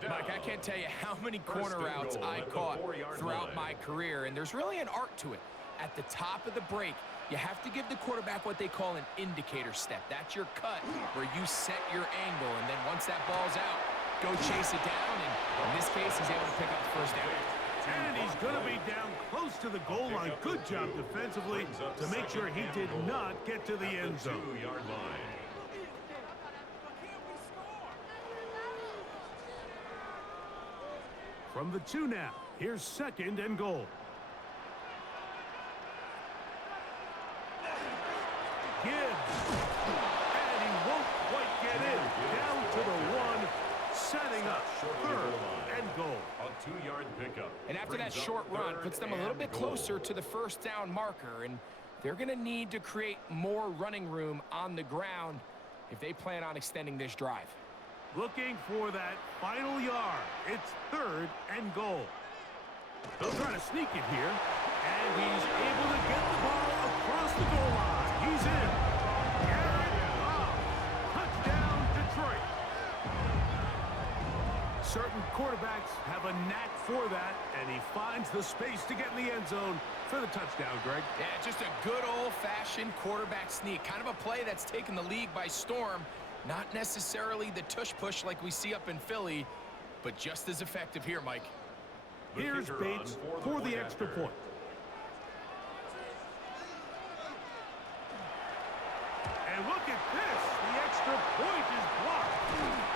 Mike, I can't tell you how many corner routes I caught throughout my career, and there's really an art to it. At the top of the break, you have to give the quarterback what they call an indicator step. That's your cut where you set your angle, and then once that ball's out, go chase it down, and in this case, he's able to pick up the 1st down. And he's going to be down close to the goal line. Good job defensively to make sure he did not get to the end zone. 2-yard line. From the 2 now, here's 2nd and goal. Gibbs. And he won't quite get in. Down to the 1, setting up 3rd and goal. A 2-yard pickup. And after that short run, puts them a little bit closer to the 1st down marker, and they're going to need to create more running room on the ground if they plan on extending this drive. Looking for that final yard. It's 3rd and goal. They'll try to sneak it here. And he's able to get the ball across the goal line. He's in. Touchdown, Detroit. Certain quarterbacks have a knack for that, and he finds the space to get in the end zone for the touchdown, Greg. Yeah, just a good old-fashioned quarterback sneak. Kind of a play that's taken the league by storm. Not necessarily the tush-push like we see up in Philly, but just as effective here, Mike. Here's Bates for the extra point. And look at this. The extra point is blocked.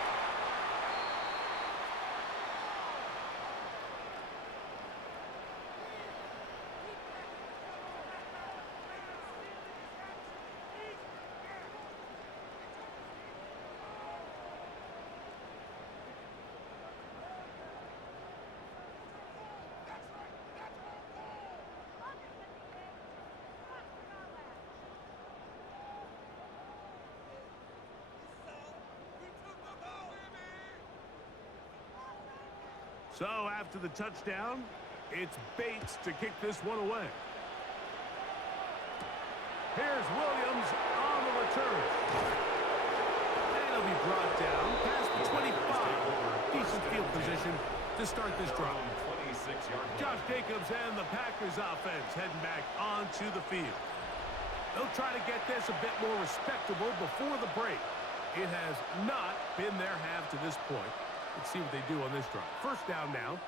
So after the touchdown, it's Bates to kick this one away. Here's Williams on the return. And he'll be brought down past the 25. Decent field position to start this drive. Josh Jacobs and the Packers offense heading back onto the field. They'll try to get this a bit more respectable before the break. It has not been their half to this point. Let's see what they do on this drive. First down now.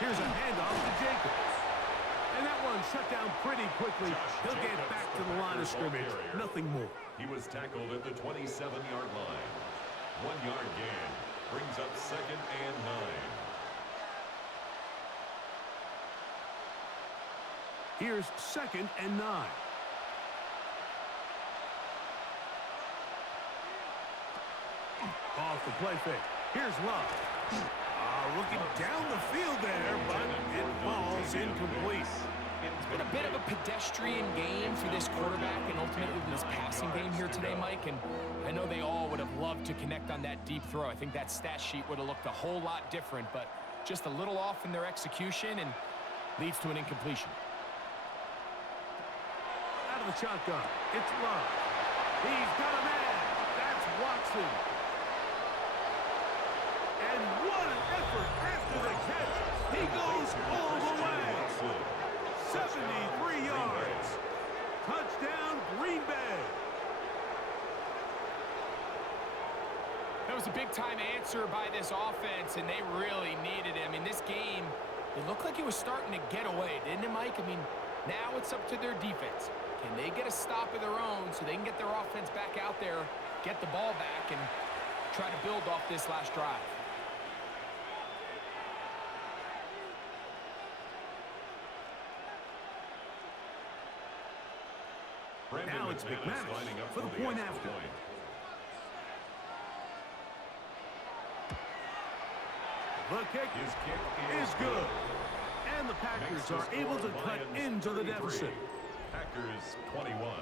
Here's a handoff to Jacobs. And that one shut down pretty quickly. He'll get back to the line of scrimmage. Nothing more. He was tackled at the 27-yard line. 1-yard gain brings up 2nd and 9. Here's 2nd and 9. Off the play fake. Here's Love. Looking down the field there, but it falls incomplete. It's been a bit of a pedestrian game for this quarterback and ultimately this passing game here today, Mike. And I know they all would have loved to connect on that deep throw. I think that stat sheet would have looked a whole lot different, but just a little off in their execution and leads to an incompletion. Out of the shotgun, it's Love. He's got a man. That's Watson. And what an effort after the catch. He goes all the way. 73 yards. Touchdown, Green Bay. That was a big-time answer by this offense, and they really needed it. I mean, this game, it looked like it was starting to get away, didn't it, Mike? I mean, now it's up to their defense. Can they get a stop of their own so they can get their offense back out there, get the ball back, and try to build off this last drive? Now it's McManus for the point after. The kick is good. And the Packers are able to cut into the deficit. Packers 21.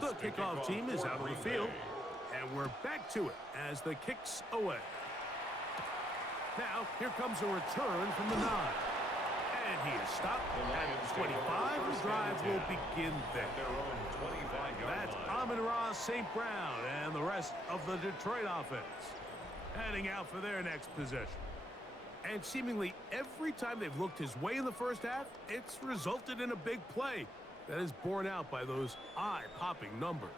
The kickoff team is out on the field, and we're back to it as the kick's away. Now, here comes a return from the 9. And he is stopped at 25. The drive will begin there. That's Amon-Ra St. Brown and the rest of the Detroit offense heading out for their next possession. And seemingly every time they've looked his way in the first half, it's resulted in a big play that is borne out by those eye-popping numbers.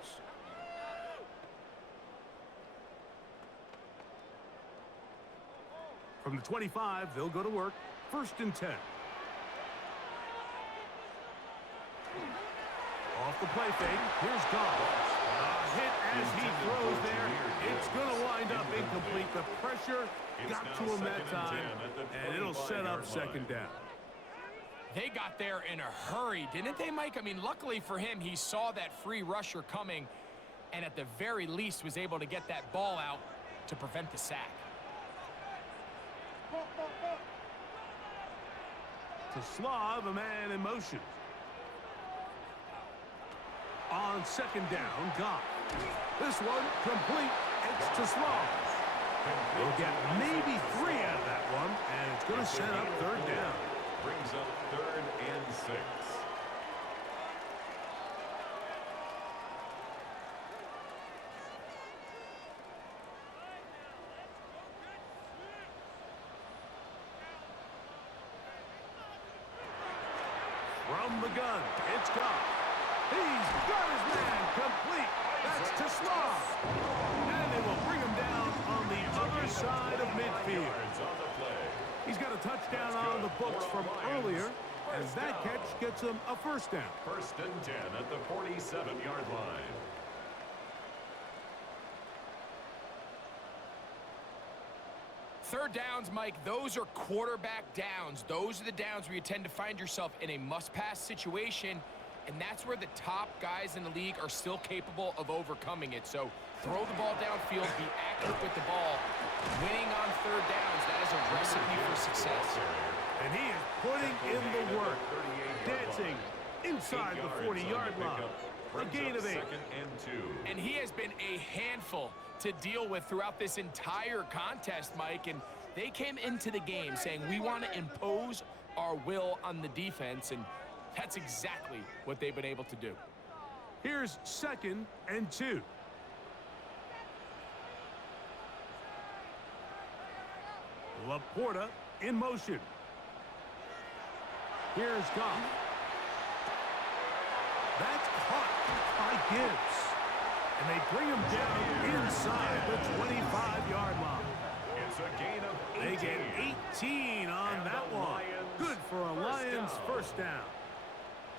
From the 25, they'll go to work. 1st and 10. Off the play fake, here's Goff. A hit as he throws there. It's going to wind up incomplete. The pressure got to him that time, and it'll set up 2nd down. They got there in a hurry, didn't they, Mike? I mean, luckily for him, he saw that free rusher coming and at the very least was able to get that ball out to prevent the sack. To Slav, a man in motion. On 2nd down, Goff. This one complete. It's to Slav. They'll get maybe 3 out of that one, and it's going to set up 3rd down. Brings up 3rd and 6. From the gun, it's Goff. He's got his man complete. That's to Slav. And they will bring him down on the other side of midfield. He's got a touchdown on the books from earlier, as that catch gets gets him a first down. 1st and 10 at the 47-yard line. Third downs, Mike, those are quarterback downs. Those are the downs where you tend to find yourself in a must-pass situation, and that's where the top guys in the league are still capable of overcoming it. So throw the ball downfield, be accurate with the ball. Winning on third downs, that is a recipe for success. And he is putting in the work, dancing inside the 40-yard line. A gain of 8. And he has been a handful to deal with throughout this entire contest, Mike. And they came into the game saying, we want to impose our will on the defense. And that's exactly what they've been able to do. Here's 2nd and 2. Laporta in motion. Here's Goff. That's caught by Gibbs. And they bring him down inside the 25-yard line. It's a gain of 18. They get 18 on And that the one. Lions Good for a Lions first down.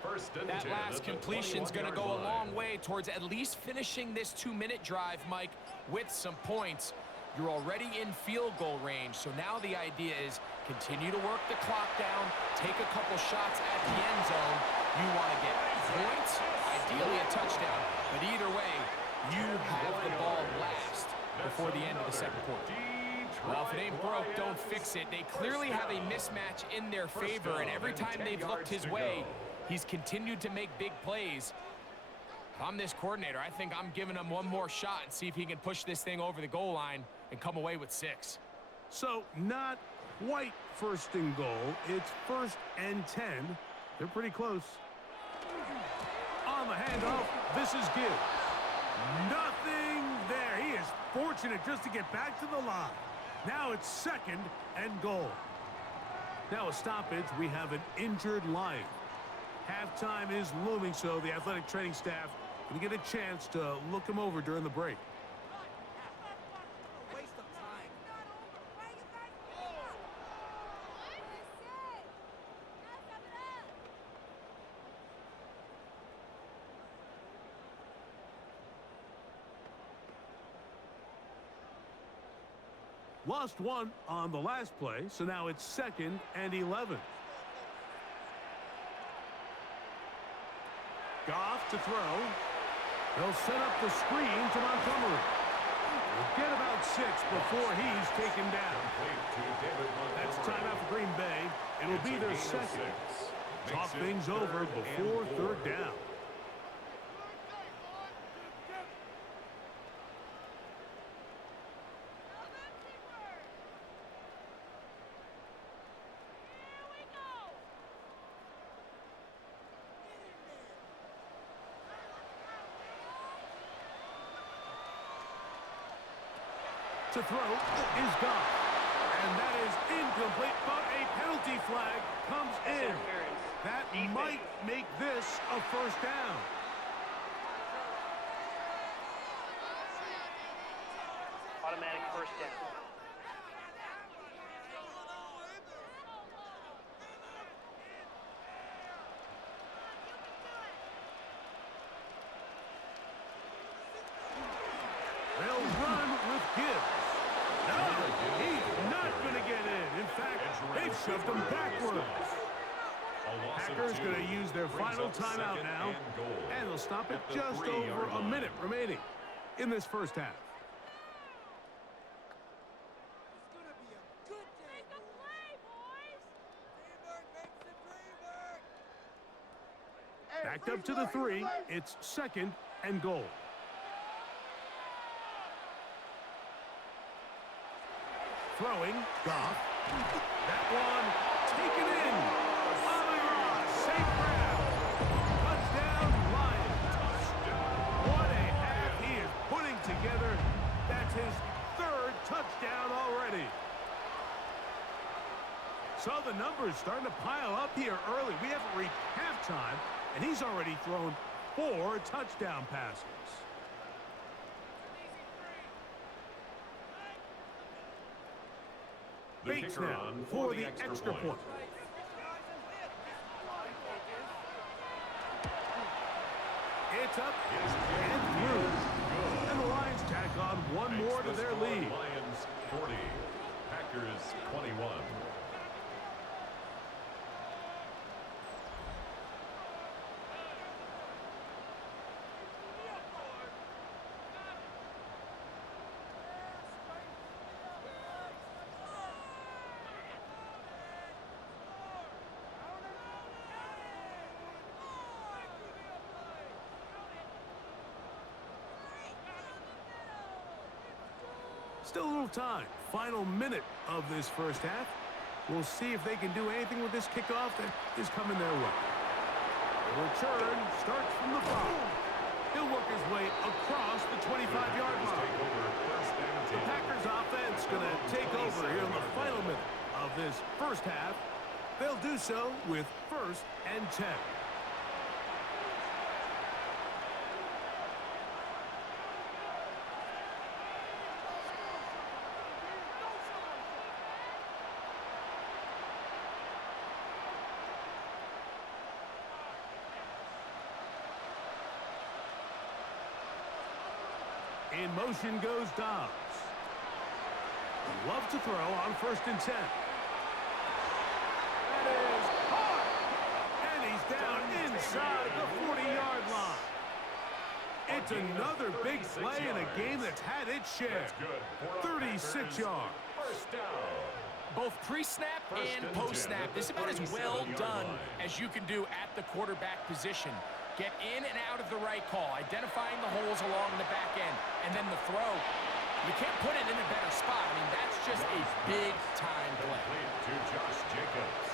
1st and That 10 last at the completion's going to go 21-yard a long line. way towards at least finishing this 2-minute drive, Mike, with some points. You're already in field goal range, so now the idea is continue to work the clock down, take a couple shots at the end zone. You want to get points, ideally a touchdown, but either way, you have the ball last before the end of the second quarter. Well, if it ain't broke, don't fix it. They clearly have a mismatch in their favor, and every time they've looked his way, he's continued to make big plays. If I'm this coordinator, I think I'm giving him one more shot and see if he can push this thing over the goal line and come away with 6. So not quite 1st and goal. It's 1st and 10. They're pretty close. On the handoff, this is Gibbs. Nothing there. He is fortunate just to get back to the line. Now it's 2nd and goal. Now a stoppage. We have an injured Lion. Halftime is looming, so the athletic training staff can get a chance to look him over during the break. Lost one on the last play, so now it's 2nd and 11. Goff to throw. They'll set up the screen to Montgomery. We'll get about 6 before he's taken down. That's timeout for Green Bay. It'll be their 2nd. Talk things over before 3rd down. To throw is Goff. And that is incomplete, but a penalty flag comes in. That might make this a 1st down. Automatic 1st down. They'll run with Gibbs. No, he's not going to get in. In fact, they've shoved him backwards. Packers going to use their final timeout now, and they'll stop it just over a minute remaining in this first half. Backed up to the 3. It's 2nd and goal. Throwing, Goff. That one taken in. Safe ground. Touchdown, Lions. What a half he is putting together. That's his 3rd touchdown already. So the numbers starting to pile up here early. We haven't reached halftime, and he's already thrown 4 touchdown passes. Bates now for the extra point. It's up and through. And the Lions tack on one more to their lead. Lions 40, Packers 21. Still a little time. Final minute of this first half. We'll see if they can do anything with this kickoff that is coming their way. The return starts from the 5. He'll work his way across the 25-yard line. The Packers offense going to take over here in the final minute of this first half. They'll do so with 1st and 10. In motion goes Dobbs. Love to throw on 1st and 10. That is caught. And he's down inside the 40-yard line. It's another big play in a game that's had its share. 36 yards. First down. Both pre-snap and post-snap, this is about as well done as you can do at the quarterback position. Get in and out of the right call, identifying the holes along the back end, and then the throw. You can't put it in a better spot. I mean, that's just a big-time play. To Josh Jacobs.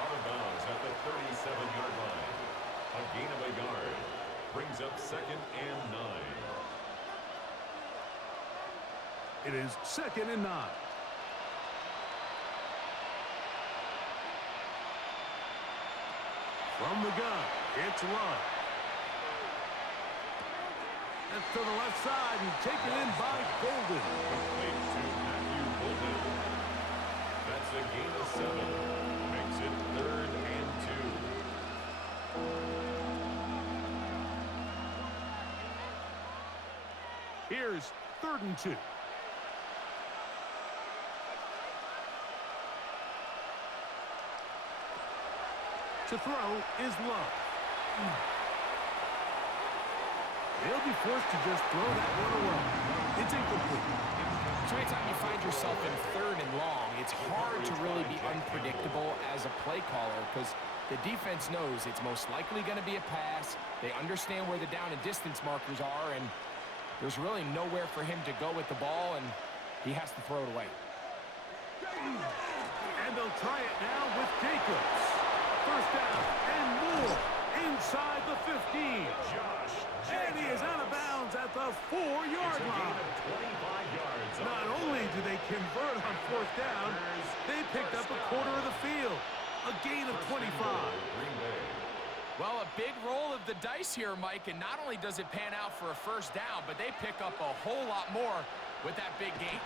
Out of bounds at the 37-yard line. A gain of a yard. Brings up 2nd and 9. It is 2nd and 9. From the gun, it's Love. And to the left side and taken in by Golden. Complete to Matthew Golden. That's a gain of 7. Makes it 3rd and 2. Here's 3rd and 2. To throw is Love. They'll be forced to just throw that one away. It's incomplete. So anytime you find yourself in 3rd and long, it's hard to really be unpredictable as a play caller because the defense knows it's most likely going to be a pass. They understand where the down and distance markers are, and there's really nowhere for him to go with the ball, and he has to throw it away. And they'll try it now with Jacobs. First down and more inside the 15. Josh And he is out of bounds at the 4-yard line. 25 yards. Not only do they convert on 4th down, they picked up a quarter of the field. A gain of 25. Well, a big roll of the dice here, Mike, and not only does it pan out for a first down, but they pick up a whole lot more with that big gain.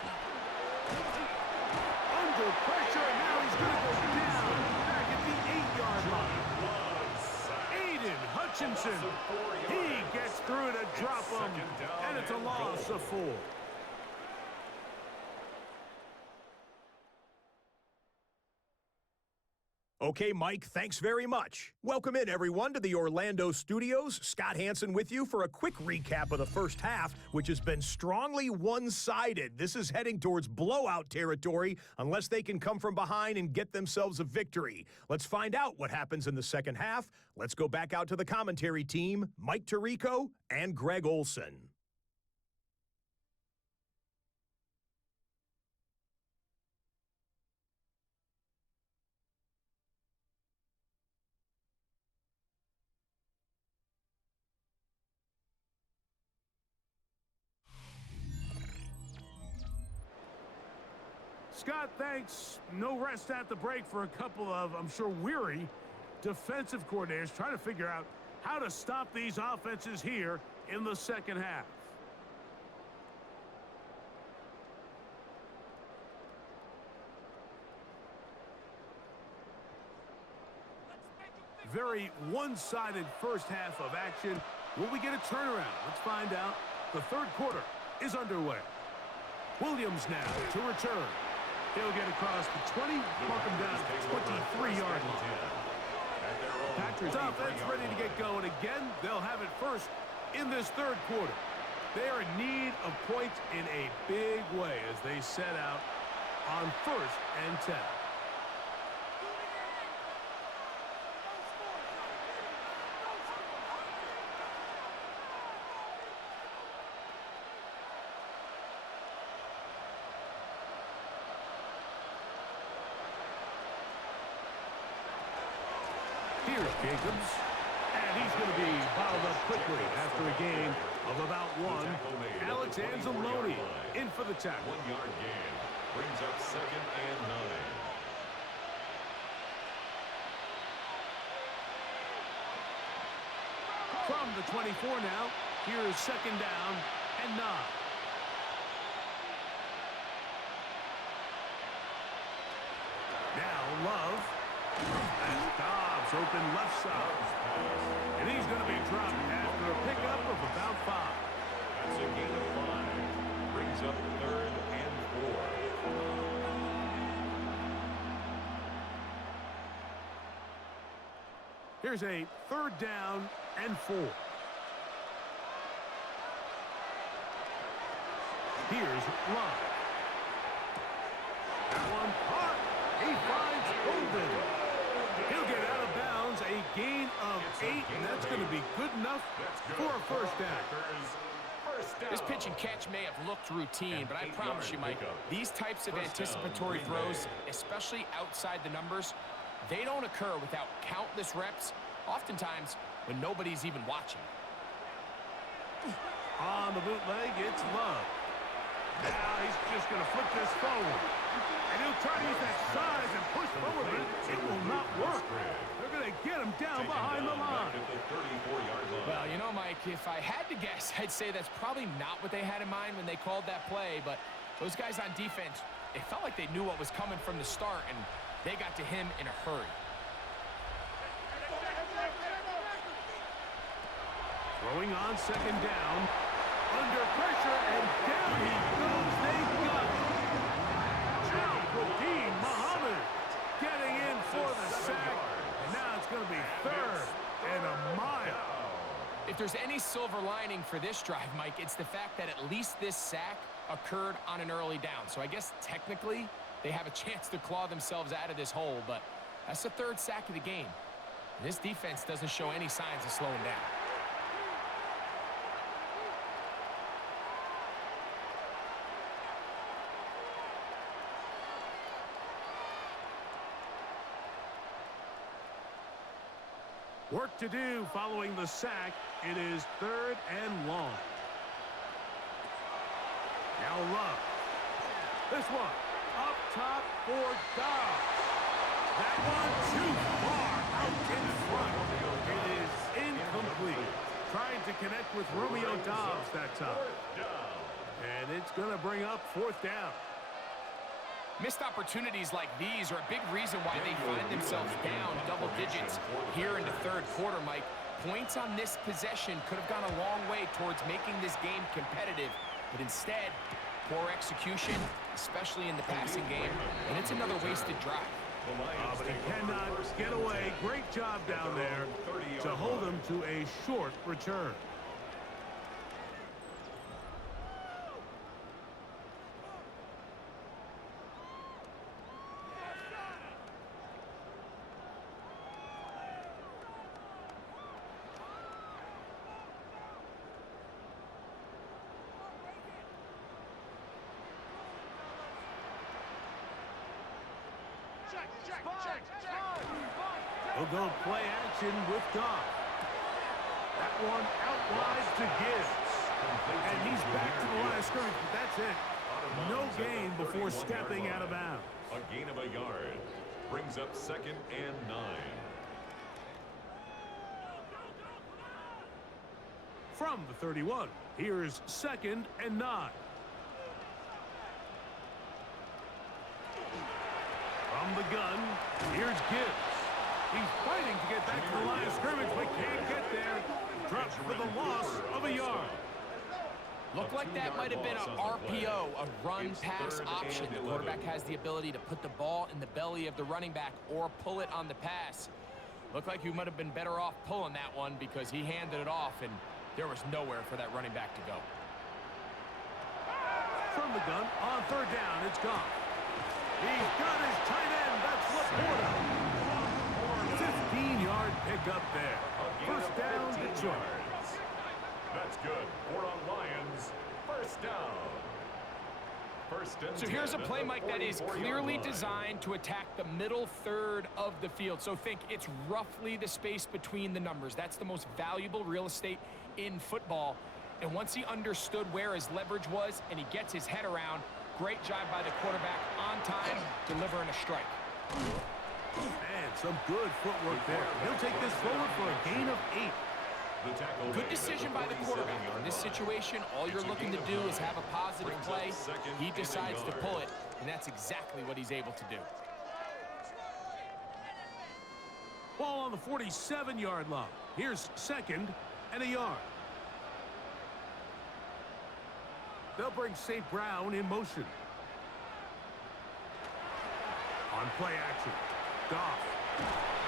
Under pressure, and now he's going to go down back at the 8-yard line. Aiden Hutchinson, he gets through to drop him, and it's a loss of 4. Okay, Mike, thanks very much. Welcome in, everyone, to the Orlando studios. Scott Hansen with you for a quick recap of the first half, which has been strongly one-sided. This is heading towards blowout territory unless they can come from behind and get themselves a victory. Let's find out what happens in the second half. Let's go back out to the commentary team, Mike Tirico and Greg Olson. Scott, thanks. No rest at the break for a couple of, I'm sure, weary defensive coordinators trying to figure out how to stop these offenses here in the second half. Very one-sided first half of action. Will we get a turnaround? Let's find out. The third quarter is underway. Williams now to return. He'll get across the 20, mark him down to the 23-yard line. Patriots offense ready to get going again. They'll have it first in this third quarter. They are in need of points in a big way as they set out on 1st and 10. Here's Jacobs, and he's going to be bottled up quickly after a gain of about 1. Alex Anzalone in for the tackle. 1-yard gain brings up 2nd and 9. From the 24 now, here's 2nd down and 9. Now Love. And Dobbs open left side. And he's going to be dropped after a pickup of about 5. That's a gain of 5. Brings up 3rd and 4. Here's a 3rd down and 4. Here's Love. That one caught. He finds Golden. He'll get out of bounds, a gain of 8, and that's going to be good enough for a 1st down. This pitch and catch may have looked routine, but I promise you, Mike, these types of anticipatory throws, especially outside the numbers, they don't occur without countless reps, oftentimes when nobody's even watching. On the bootleg, it's Love. Now he's just going to flip this forward. And he'll try to use that size and push forward, but it will not work. They're going to get him down behind the line. Well, you know, Mike, if I had to guess, I'd say that's probably not what they had in mind when they called that play, but those guys on defense, it felt like they knew what was coming from the start, and they got to him in a hurry. Throwing on 2nd down. Under pressure, and down he goes. They got it. Raheem Muhammad getting in for the sack. And now it's going to be 3rd and a mile. If there's any silver lining for this drive, Mike, it's the fact that at least this sack occurred on an early down. So I guess technically they have a chance to claw themselves out of this hole, but that's the 3rd sack of the game. And this defense doesn't show any signs of slowing down. Work to do following the sack. It is 3rd and long. Now Love. This one up top for Dobbs. That one too far out in front. It is incomplete. Trying to connect with Romeo Dobbs that time. And it's going to bring up 4th down. Missed opportunities like these are a big reason why they find themselves down double digits here in the 3rd quarter, Mike. Points on this possession could have gone a long way towards making this game competitive, but instead, poor execution, especially in the passing game, and it's another wasted drive. But he cannot get away. Great job down there to hold him to a short return. He'll go play action with Goff. That one out wide to Gibbs. And he's back to the line of scrimmage, but that's it. No gain before stepping out of bounds. A gain of a yard. Brings up 2nd and 9. From the 31, here's 2nd and 9. From the gun, here's Gibbs. He's fighting to get back to the line of scrimmage, but can't get there. Drops for the loss of a yard. Looked like that might have been an RPO, a run-pass option. The quarterback has the ability to put the ball in the belly of the running back or pull it on the pass. Looked like he might have been better off pulling that one because he handed it off, and there was nowhere for that running back to go. From the gun, on third down, it's gone. He's got his tight end. That's Laporta. 15-yard pickup there. First down, Detroit. That's good. 4 on Lions. First down. First and So here's a 10 play, at the Mike, that is 44-yard clearly line. designed to attack the middle third of the field. So think it's roughly the space between the numbers. That's the most valuable real estate in football. And once he understood where his leverage was and he gets his head around, great job by the quarterback on time, delivering a strike. And some good footwork there. He'll take this forward for a gain of 8. The tackle Good made decision at by the quarterback. 47-yard In this line. situation, all you're looking to do is have a positive Brings up play. second He and a decides to yard. pull it, and that's exactly what he's able to do. Ball on the 47-yard line. Here's second and a yard. They'll bring St. Brown in motion. On play action. Goff.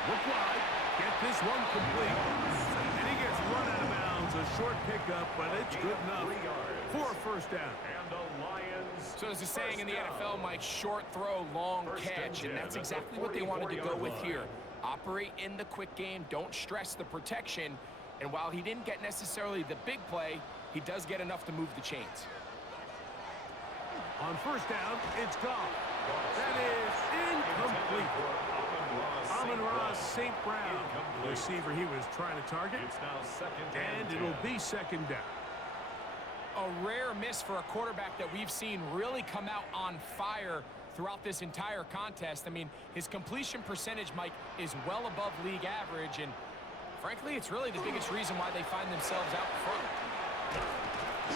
Look wide. Get this one complete. And he gets run out of bounds. A short pickup, but it's good enough for a first down. And the Lions. So there's a saying in the NFL, Mike, short throw, long catch, and that's exactly what they wanted to go with here. Operate in the quick game, don't stress the protection, and while he didn't get necessarily the big play, he does get enough to move the chains. On first down, it's Goff. That is incomplete. Amon-Ra St. Brown, the receiver he was trying to target, It's now second and it'll be second down. A rare miss for a quarterback that we've seen really come out on fire throughout this entire contest. I mean, his completion percentage, Mike, is well above league average, and frankly, it's really the biggest reason why they find themselves out front.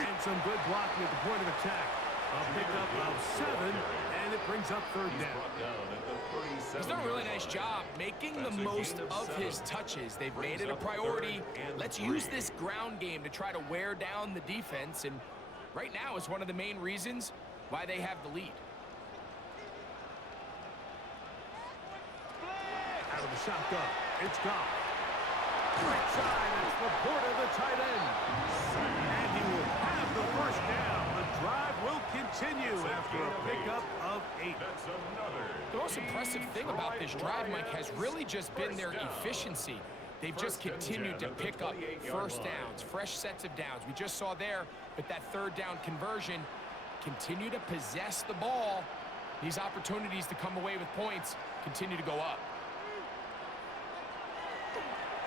And some good blocking at the point of attack. A pickup of 7, and it brings up third down. He's done a really nice job making the most of his touches. They've made it a priority. Let's use this ground game to try to wear down the defense, and right now is one of the main reasons why they have the lead. Out of the shotgun, it's Goff. Right side, it's Laporta, the tight end. And he will have the first down. The drive will continue after a pickup of 8. That's another. The most impressive thing about this drive, Mike, has really just been their efficiency. They've just continued to pick up first downs, fresh sets of downs. We just saw there with that third down conversion, continue to possess the ball. These opportunities to come away with points continue to go up.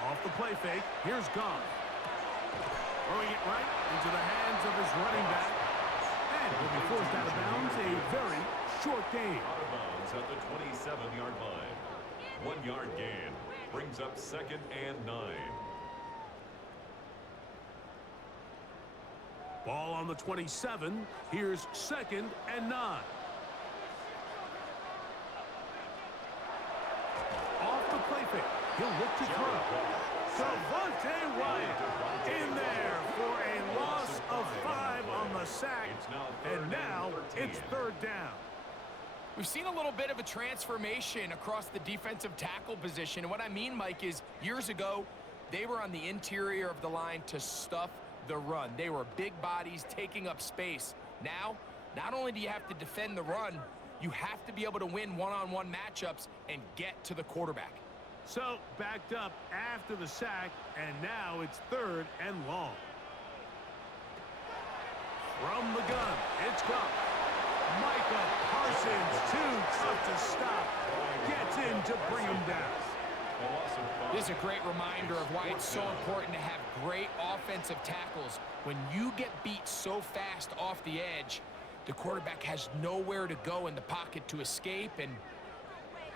Off the play fake, here's Goff. Throwing it right into the hands of his running back. And will be forced out of bounds, a very short gain. Out of bounds at the 27-yard line. 1-yard gain. Brings up second and 9. Ball on the 27. Here's second and 9. Off the play fake. He'll look to throw. Devontae Wyatt in there for a loss of 5 on the sack. And now it's third down. We've seen a little bit of a transformation across the defensive tackle position. And what I mean, Mike, is years ago, they were on the interior of the line to stuff the run. They were big bodies taking up space. Now, not only do you have to defend the run, you have to be able to win one-on-one matchups and get to the quarterback. So, backed up after the sack, and now it's third and long. From the gun, it's Goff. Micah Parsons, too tough to stop. Gets in to bring him down. This is a great reminder of why it's so important to have great offensive tackles. When you get beat so fast off the edge, the quarterback has nowhere to go in the pocket to escape, and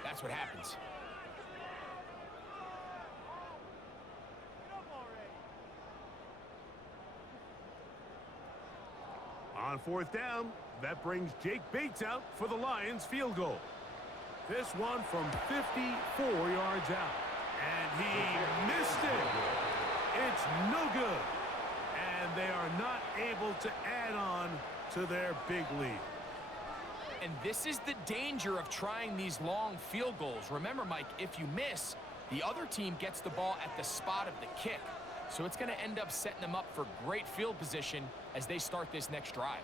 that's what happens. On fourth down, that brings Jake Bates out for the Lions field goal. This one from 54 yards out. And he missed it. It's no good. And they are not able to add on to their big lead. And this is the danger of trying these long field goals. Remember, Mike, if you miss, the other team gets the ball at the spot of the kick. So it's going to end up setting them up for great field position as they start this next drive.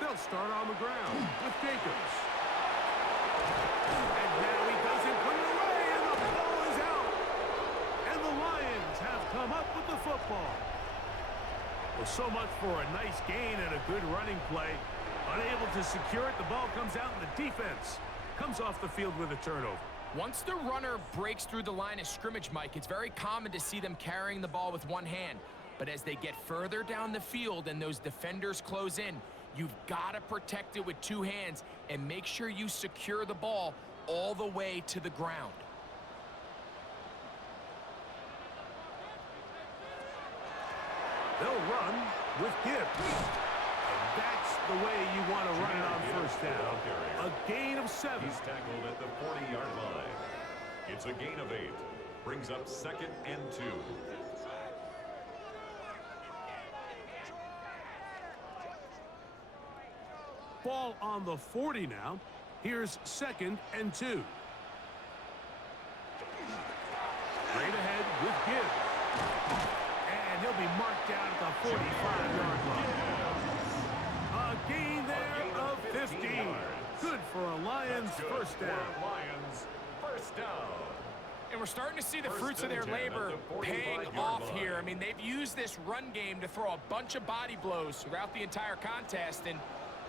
They'll start on the ground with Jacobs. And now he doesn't put it away, and the ball is out. And the Lions have come up with the football. Well, so much for a nice gain and a good running play. Unable to secure it, the ball comes out, and the defense comes off the field with a turnover. Once the runner breaks through the line of scrimmage, Mike, it's very common to see them carrying the ball with one hand. But as they get further down the field and those defenders close in, you've got to protect it with two hands and make sure you secure the ball all the way to the ground. They'll run with Gibbs. And that's the way you want to run it on first down. A gain of 7. He's tackled at the 40-yard line. It's a gain of 8. Brings up 2nd and 2. Ball on the 40 now. Here's 2nd and 2. Straight ahead with Gibbs. And he'll be marked down at the 45-yard line. A gain there of 15. Good for a Lions first down. Lions first down. And we're starting to see the fruits of their labor paying off here. I mean, they've used this run game to throw a bunch of body blows throughout the entire contest. And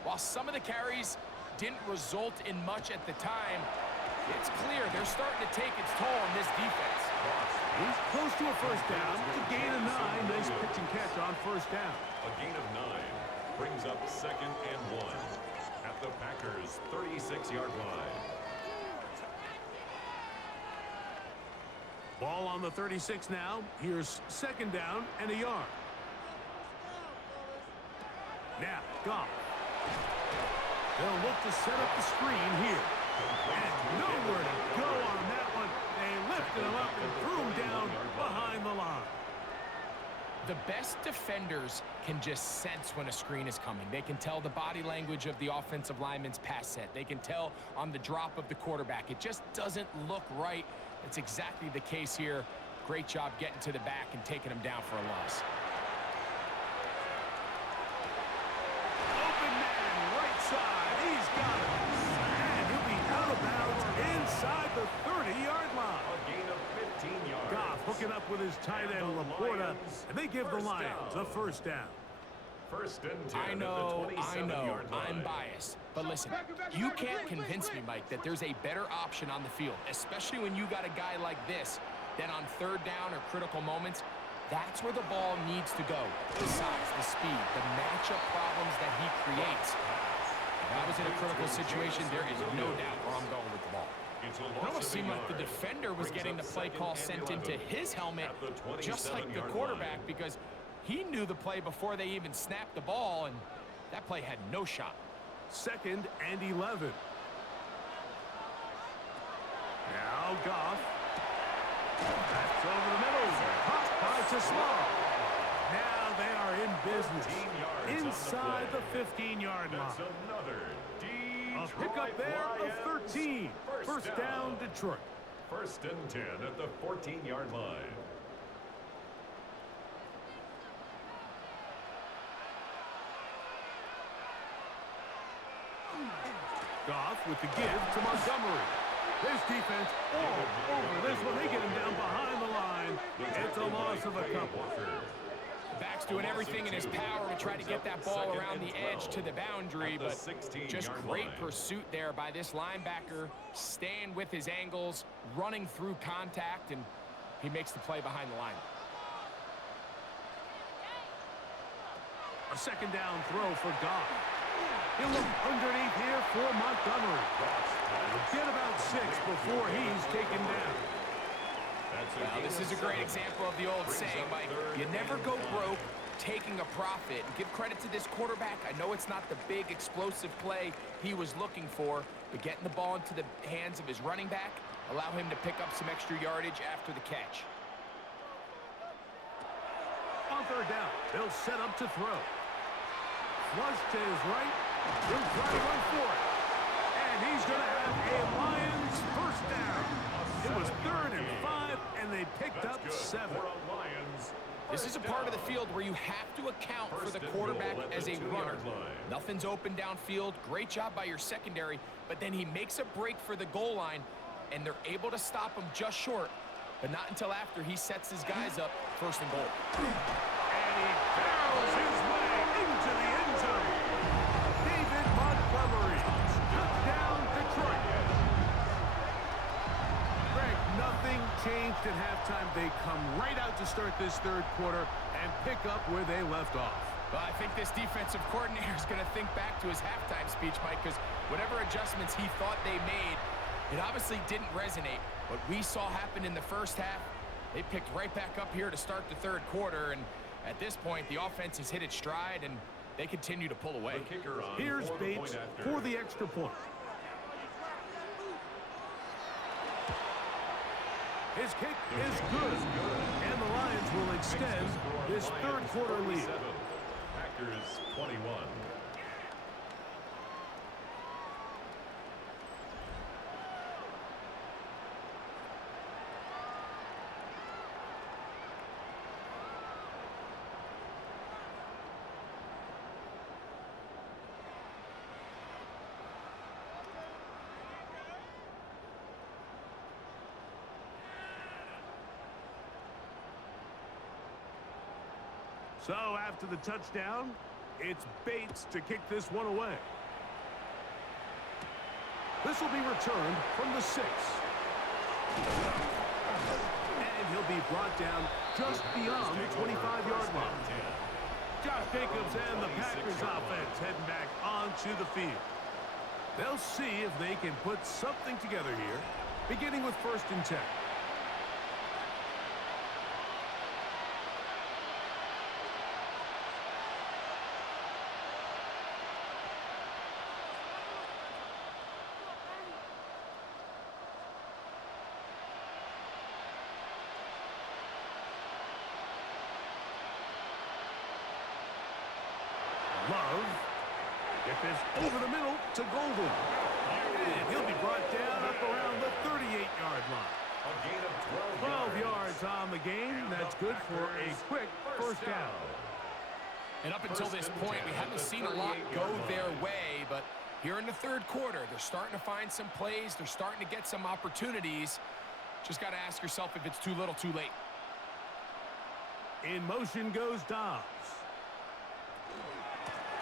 while some of the carries didn't result in much at the time, it's clear they're starting to take its toll on this defense. He's close to a first down. It's a gain of 9. Nice pitch and catch on first down. A gain of 9 brings up 2nd and 1 at the Packers' 36-yard line. Ball on the 36 now. Here's 2nd down and a yard. Now, Goff. They'll look to set up the screen here. And nowhere to go on that one. They lifted him up and threw him down behind the line. The best defenders can just sense when a screen is coming. They can tell the body language of the offensive lineman's pass set. They can tell on the drop of the quarterback. It just doesn't look right. It's exactly the case here. Great job getting to the back and taking him down for a loss. Open man, right side. He's got it. And he'll be out of bounds inside the 30-yard line. A gain of 15 yards. Goff hooking up with his tight end, Laporta, and they give the Lions a first down. 1st and 10 I know, at the 27-yard line. I'm biased. But listen, you can't convince me, Mike, that there's a better option on the field, especially when you got a guy like this, that on 3rd down or critical moments, that's where the ball needs to go. The size, the speed, the matchup problems that he creates. If I was in a critical situation, there is no doubt where I'm going with the ball. It's a It loss almost of a seemed like the yard. defender was Brings getting up the play 2nd call and sent 11 into his helmet, at the just like the 27-yard quarterback, line. because he knew the play before they even snapped the ball, and that play had no shot. 2nd and 11. Now Goff. That's over the middle. Caught by Small. Now they are in business. 15 yards Inside on the 15-yard line. That's another A Detroit pickup there of Lions 13. First down, Detroit. 1st and 10 at the 14-yard line. Goff with the give to Montgomery. This defense all over this one. They get him down behind the line. It's a loss of a couple. The back's doing everything in his power to try to get that ball around the edge to the boundary, but just great pursuit there by this linebacker, staying with his angles, running through contact, and he makes the play behind the line. A second down throw for Goff. He'll look underneath here for Montgomery. He'll get about 6 before he's taken down. Well, this is a great example of the old saying, Mike. You never go broke taking a profit. Give credit to this quarterback. I know it's not the big explosive play he was looking for, but getting the ball into the hands of his running back, allow him to pick up some extra yardage after the catch. On third down, they'll set up to throw. Flush to his right. He'll try to run for it. And he's going to have a Lions first down. It was 3rd and 5, and they picked up 7. This is a part of the field where you have to account for the quarterback as a runner. Nothing's open downfield. Great job by your secondary, but then he makes a break for the goal line, and they're able to stop him just short, but not until after he sets his guys up 1st and goal. And he barrels his way into the end zone. David Montgomery, touchdown Detroit. Greg, nothing changed at halftime. They come right out to start this 3rd quarter and pick up where they left off. Well, I think this defensive coordinator is going to think back to his halftime speech, Mike, because whatever adjustments he thought they made, it obviously didn't resonate. What we saw happen in the first half, they picked right back up here to start the 3rd quarter, and at this point, the offense has hit its stride, and they continue to pull away. Here's Bates for the extra point. His kick is good, and the Lions will extend this 3rd quarter lead. Packers 21. So after the touchdown, it's Bates to kick this one away. This will be returned from the 6. And he'll be brought down just beyond the 25-yard line. Josh Jacobs and the Packers offense heading back onto the field. They'll see if they can put something together here, beginning with 1st and 10. Love. Get this over the middle to Golden. And he'll be brought down up around the 38-yard line. A gain of 12 yards on the game. That's good for a quick first down. And up until this point, we haven't seen a lot go their way, but here in the 3rd quarter, they're starting to find some plays. They're starting to get some opportunities. Just got to ask yourself if it's too little, too late. In motion goes Dobbs.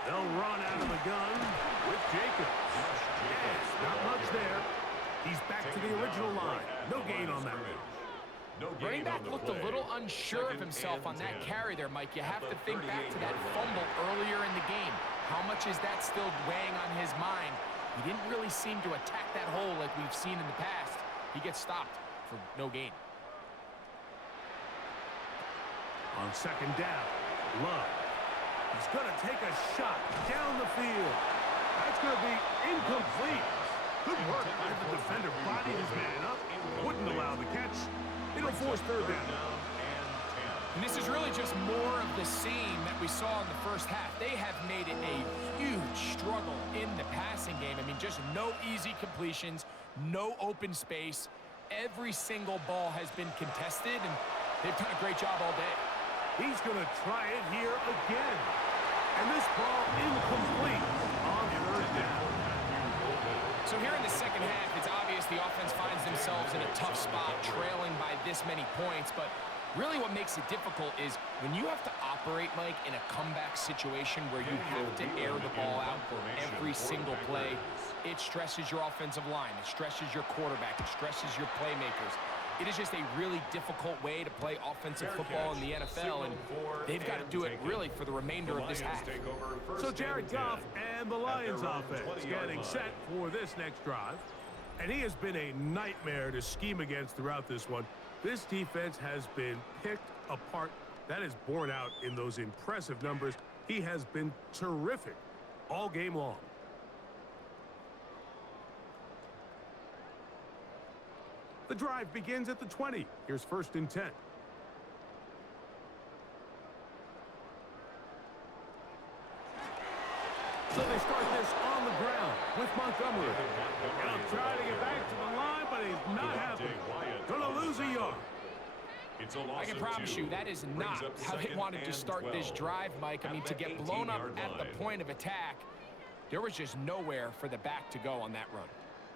They'll run out of the gun with Jacobs. Yes, not much there. He's back to the original line. No gain on that one. Running back looked a little unsure of himself on that carry there, Mike. You have to think back to that fumble earlier in the game. How much is that still weighing on his mind? He didn't really seem to attack that hole like we've seen in the past. He gets stopped for no gain. On 2nd down, Love. He's going to take a shot down the field. That's going to be incomplete. Good work by the defender. Bodied his man up. Wouldn't allow the catch. It'll force 3rd down. And this is really just more of the same that we saw in the first half. They have made it a huge struggle in the passing game. I mean, just no easy completions, no open space. Every single ball has been contested, and they've done a great job all day. He's going to try it here again. And this ball incomplete on 3rd down. So here in the second half, it's obvious the offense finds themselves in a tough spot, trailing by this many points. But really what makes it difficult is when you have to operate, Mike, in a comeback situation where you have to air the ball out for every single play, it stresses your offensive line. It stresses your quarterback. It stresses your playmakers. It is just a really difficult way to play offensive football in the NFL, and they've got to do it really for the remainder of this half. So Jared Goff and the Lions offense getting set for this next drive. And he has been a nightmare to scheme against throughout this one. This defense has been picked apart. That is borne out in those impressive numbers. He has been terrific all game long. The drive begins at the 20. Here's 1st and 10. So they start this on the ground with Montgomery. He'll try to get back to the line, but he's not happening. Gonna lose a yard. I can promise you that is not how they wanted to start this drive, Mike. I mean, to get blown up at the point of attack, there was just nowhere for the back to go on that run.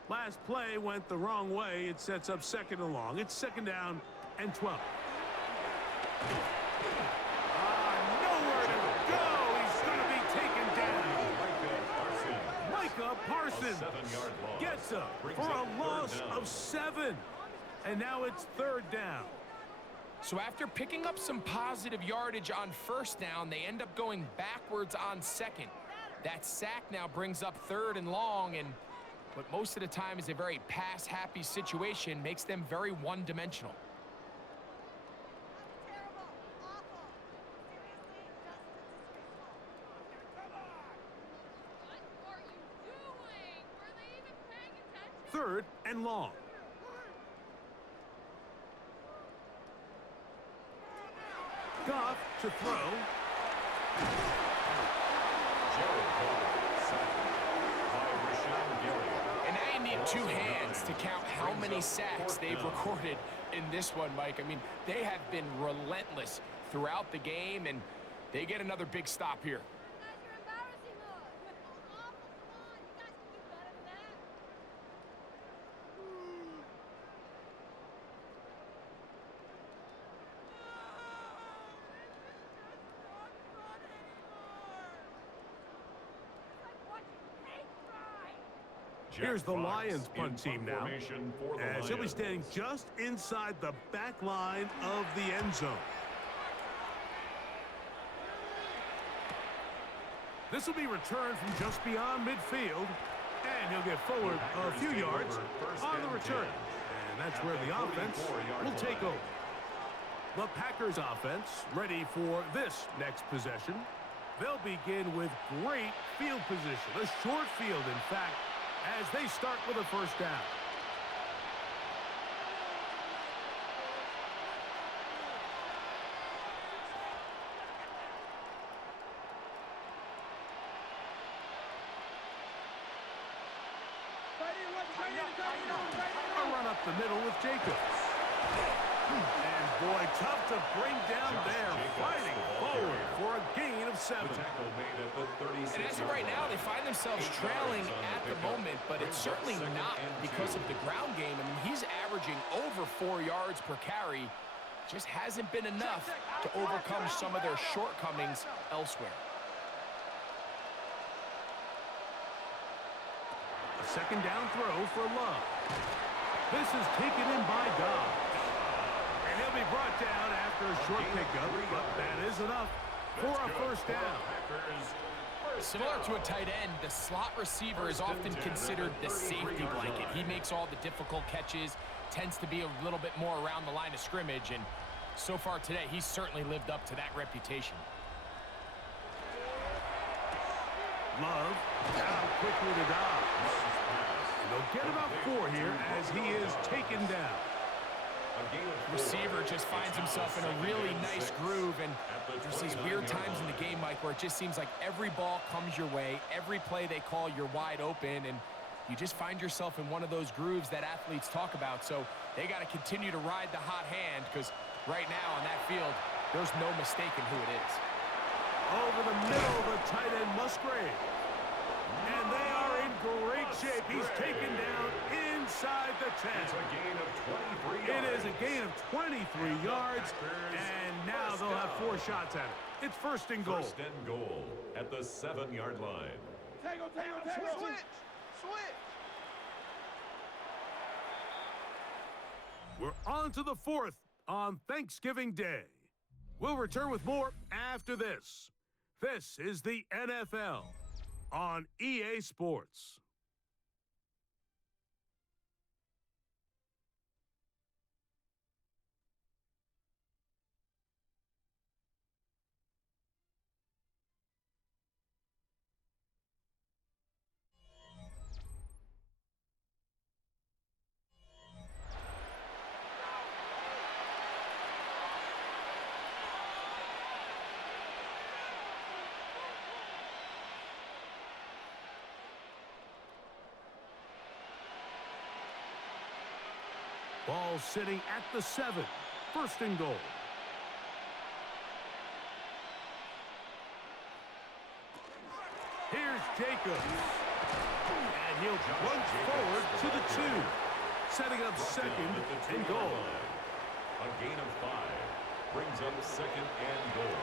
Last play went the wrong way. It sets up 2nd and long. It's 2nd down and 12. Nowhere to go. He's going to be taken down. Micah Parsons gets up for a loss of 7. And now it's 3rd down. So after picking up some positive yardage on 1st down, they end up going backwards on 2nd. That sack now brings up 3rd and long, and what most of the time is a very pass-happy situation makes them very one-dimensional. Third and long. Goff to throw. And now you need 2 hands to count how many sacks they've recorded in this one, Mike. I mean, they have been relentless throughout the game, and they get another big stop here. Here's the Lions punt team now, as he'll be standing just inside the back line of the end zone. This will be returned from just beyond midfield, and he'll get forward a few yards on the return. And that's where the offense will take over. The Packers offense ready for this next possession. They'll begin with great field position, a short field, in fact, as they start with a 1st down. A run up the middle with Jacobs. And boy, tough to bring down there, fighting forward for a gain of 7. And as of right now, they find themselves trailing at the moment, but it's certainly not because of the ground game. I mean, he's averaging over 4 yards per carry. Just hasn't been enough to overcome some of their shortcomings elsewhere. A 2nd down throw for Love. This is taken in by Dobbs. And he'll be brought down after a short pickup, but that is enough for a 1st down. Similar to a tight end, the slot receiver is often considered the safety blanket. He makes all the difficult catches, tends to be a little bit more around the line of scrimmage, and so far today, he's certainly lived up to that reputation. Love down quickly to Dobbs. And they'll get about 4 here as he is taken down. Receiver just finds himself in a really nice groove, and there's these weird times in the game, Mike, where it just seems like every ball comes your way, every play they call, you're wide open, and you just find yourself in one of those grooves that athletes talk about. So they got to continue to ride the hot hand, because right now on that field, there's no mistaking who it is. Over the middle, the tight end Musgrave. And they are in great shape. He's taken down inside the 10. It is a gain of 23 yards, and now they'll have 4 shots at it. It's 1st and goal. 1st and goal at the 7-yard line. Switch! We're on to the fourth on Thanksgiving Day. We'll return with more after this. This is the NFL on EA Sports. Ball sitting at the 7. First and goal. Here's Jacobs. And he'll plunge forward to the 2. Setting up second and goal. A gain of 5 brings up second and goal.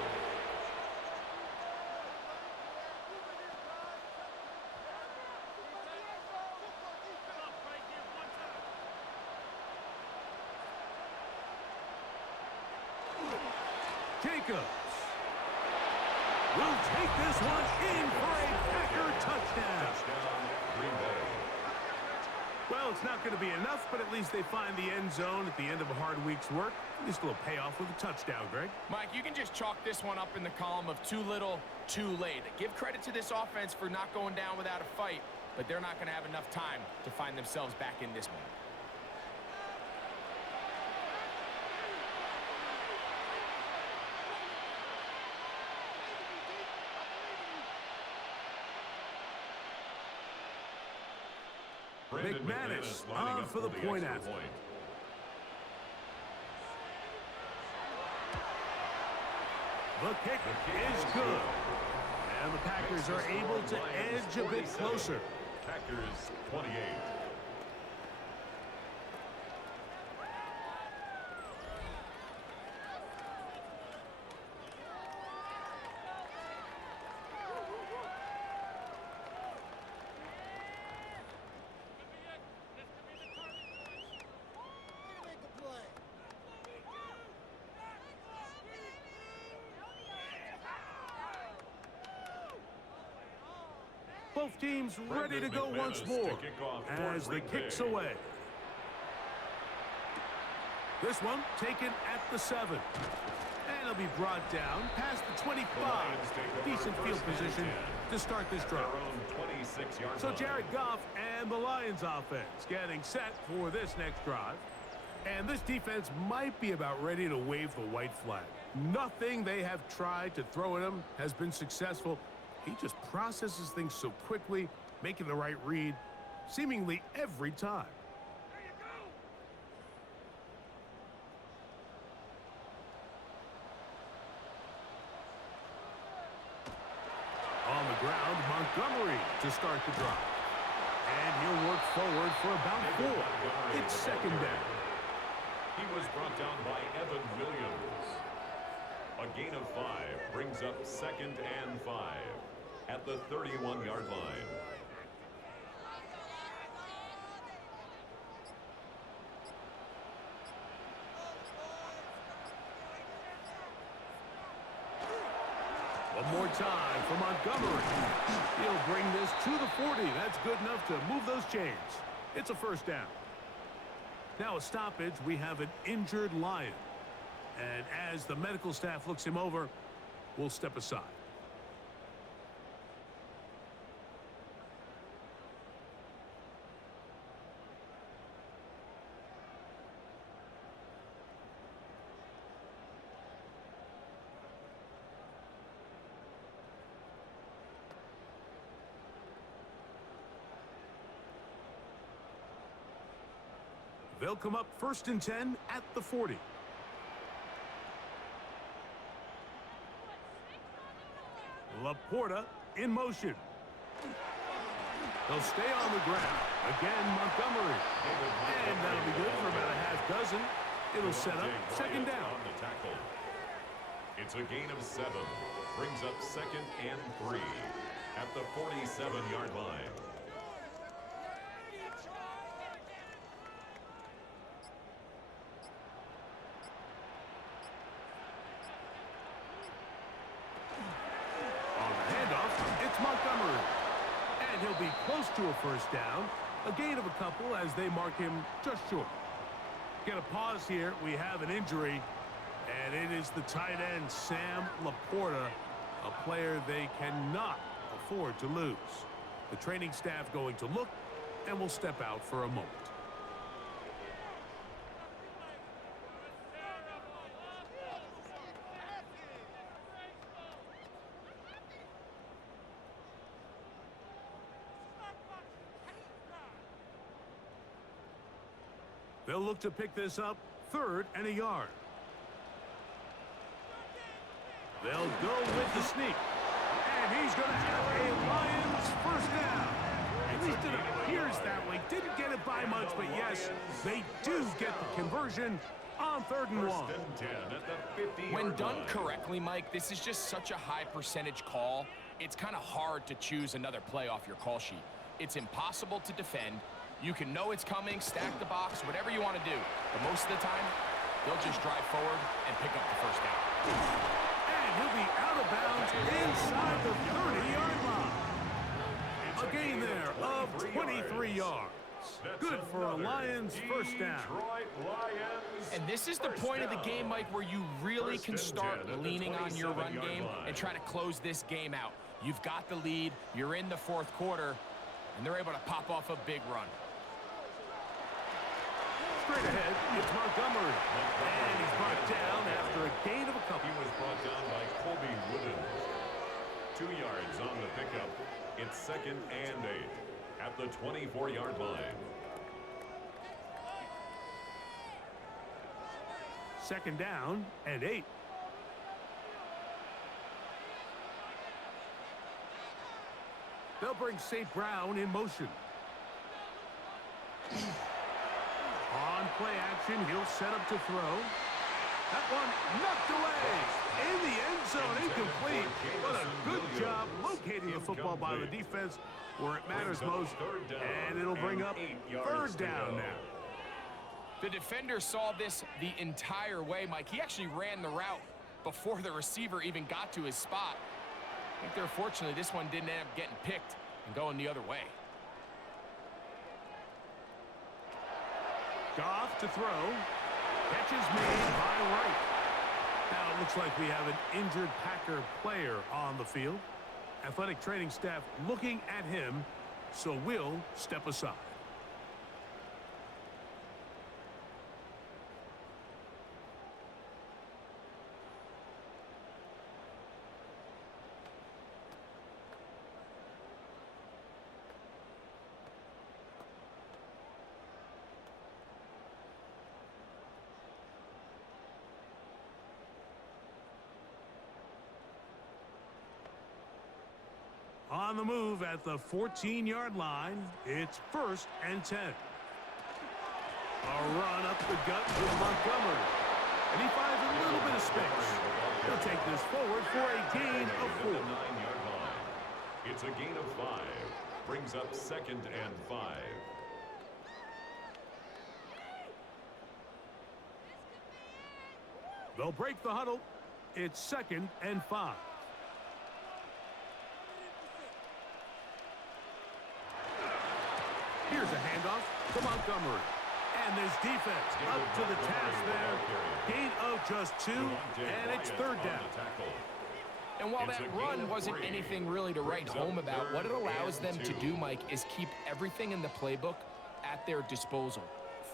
Jacobs will take this one in for a Packer touchdown. Touchdown, Green Bay. Well, it's not going to be enough, but at least they find the end zone at the end of a hard week's work. Just a little payoff with a touchdown, Greg. Mike, you can just chalk this one up in the column of too little, too late. Give credit to this offense for not going down without a fight, but they're not going to have enough time to find themselves back in this one. McManus on for the point after. The kick is good. And the Packers are able to edge a bit closer. Packers 28. Both teams ready to go once more as the kick's away. This one taken at the 7. And it'll be brought down past the 25. Decent field position to start this drive. So Jared Goff and the Lions offense getting set for this next drive. And this defense might be about ready to wave the white flag. Nothing they have tried to throw at him has been successful. He just processes things so quickly, making the right read, seemingly every time. On the ground, Montgomery to start the drive. And he'll work forward for about 4. It's second down. He was brought down by Evan Williams. A gain of 5 brings up second and 5 at the 31-yard line. One more time for Montgomery. He'll bring this to the 40. That's good enough to move those chains. It's a first down. Now a stoppage, we have an injured Lion. And as the medical staff looks him over, we'll step aside. They'll come up first and 10 at the 40. Laporta in motion. They'll stay on the ground. Again, Montgomery. And that'll be good for about a half dozen. It'll set up second down. It's a gain of 7. Brings up second and 3 at the 47-yard line. to a first down. A gain of a couple as they mark him just short. Get a pause here. We have an injury, and it is the tight end, Sam Laporta, a player they cannot afford to lose. The training staff going to look and will step out for a moment. They'll look to pick this up, 3rd and a yard. They'll go with the sneak. And he's going to have a Lions first down. At least it appears that way. Didn't get it by much, but yes, they do get the conversion on 3rd and 1. When done correctly, Mike, this is just such a high percentage call. It's kind of hard to choose another play off your call sheet. It's impossible to defend. You can know it's coming, stack the box, whatever you want to do. But most of the time, they'll just drive forward and pick up the first down. And he'll be out of bounds inside the 30-yard line. A gain there of 23 yards. Good for a Lions first down. And this is the point of the game, Mike, where you really can start leaning on your run game and try to close this game out. You've got the lead, you're in the 4th quarter, and they're able to pop off a big run. Straight ahead, it's Montgomery. And he's brought down after a gain of a couple. He was brought down by Colby Wooden. 2 yards on the pickup. It's 2nd and 8 at the 24-yard line. 2nd down and 8. They'll bring St. Brown in motion. On play action, he'll set up to throw. That one knocked away. In the end zone, incomplete. What a good job locating the football by the defense where it matters most. And it'll bring up 3rd down now. The defender saw this the entire way, Mike. He actually ran the route before the receiver even got to his spot. I think fortunately this one didn't end up getting picked and going the other way. Goff to throw. Catch is made by Wright. Now it looks like we have an injured Packer player on the field. Athletic training staff looking at him, so we'll step aside. On the move at the 14-yard line, it's 1st and 10. A run up the gut with Montgomery. And he finds a little bit of space. He'll take this forward for a gain of 4. It's a gain of 5. Brings up 2nd and 5. They'll break the huddle. It's 2nd and 5. Here's a handoff to Montgomery. And this defense up to the task there. Gain of just 2, and it's 3rd down. And while that run wasn't anything really to write home about, what it allows them to do, Mike, is keep everything in the playbook at their disposal.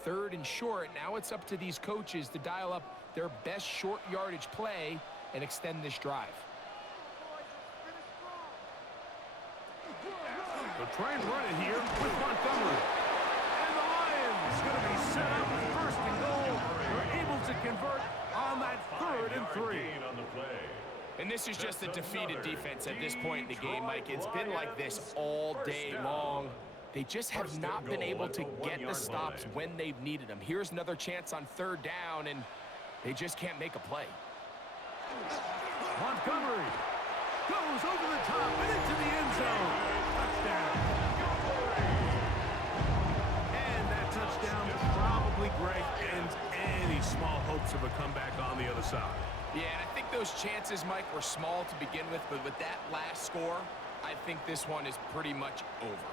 3rd and short, now it's up to these coaches to dial up their best short yardage play and extend this drive. They'll try and run it here with Montgomery. And the Lions going to be set up with 1st and goal. They're able to convert on that 3rd and 3. And this is just a defeated defense at this point in the game, Mike. It's been like this all day long. They just have not been able to get the stops when they've needed them. Here's another chance on 3rd down, and they just can't make a play. Montgomery goes over the top and into the end zone. Touchdown. And that touchdown probably, Greg, ends any small hopes of a comeback on the other side. Yeah, and I think those chances, Mike, were small to begin with, but with that last score, I think this one is pretty much over.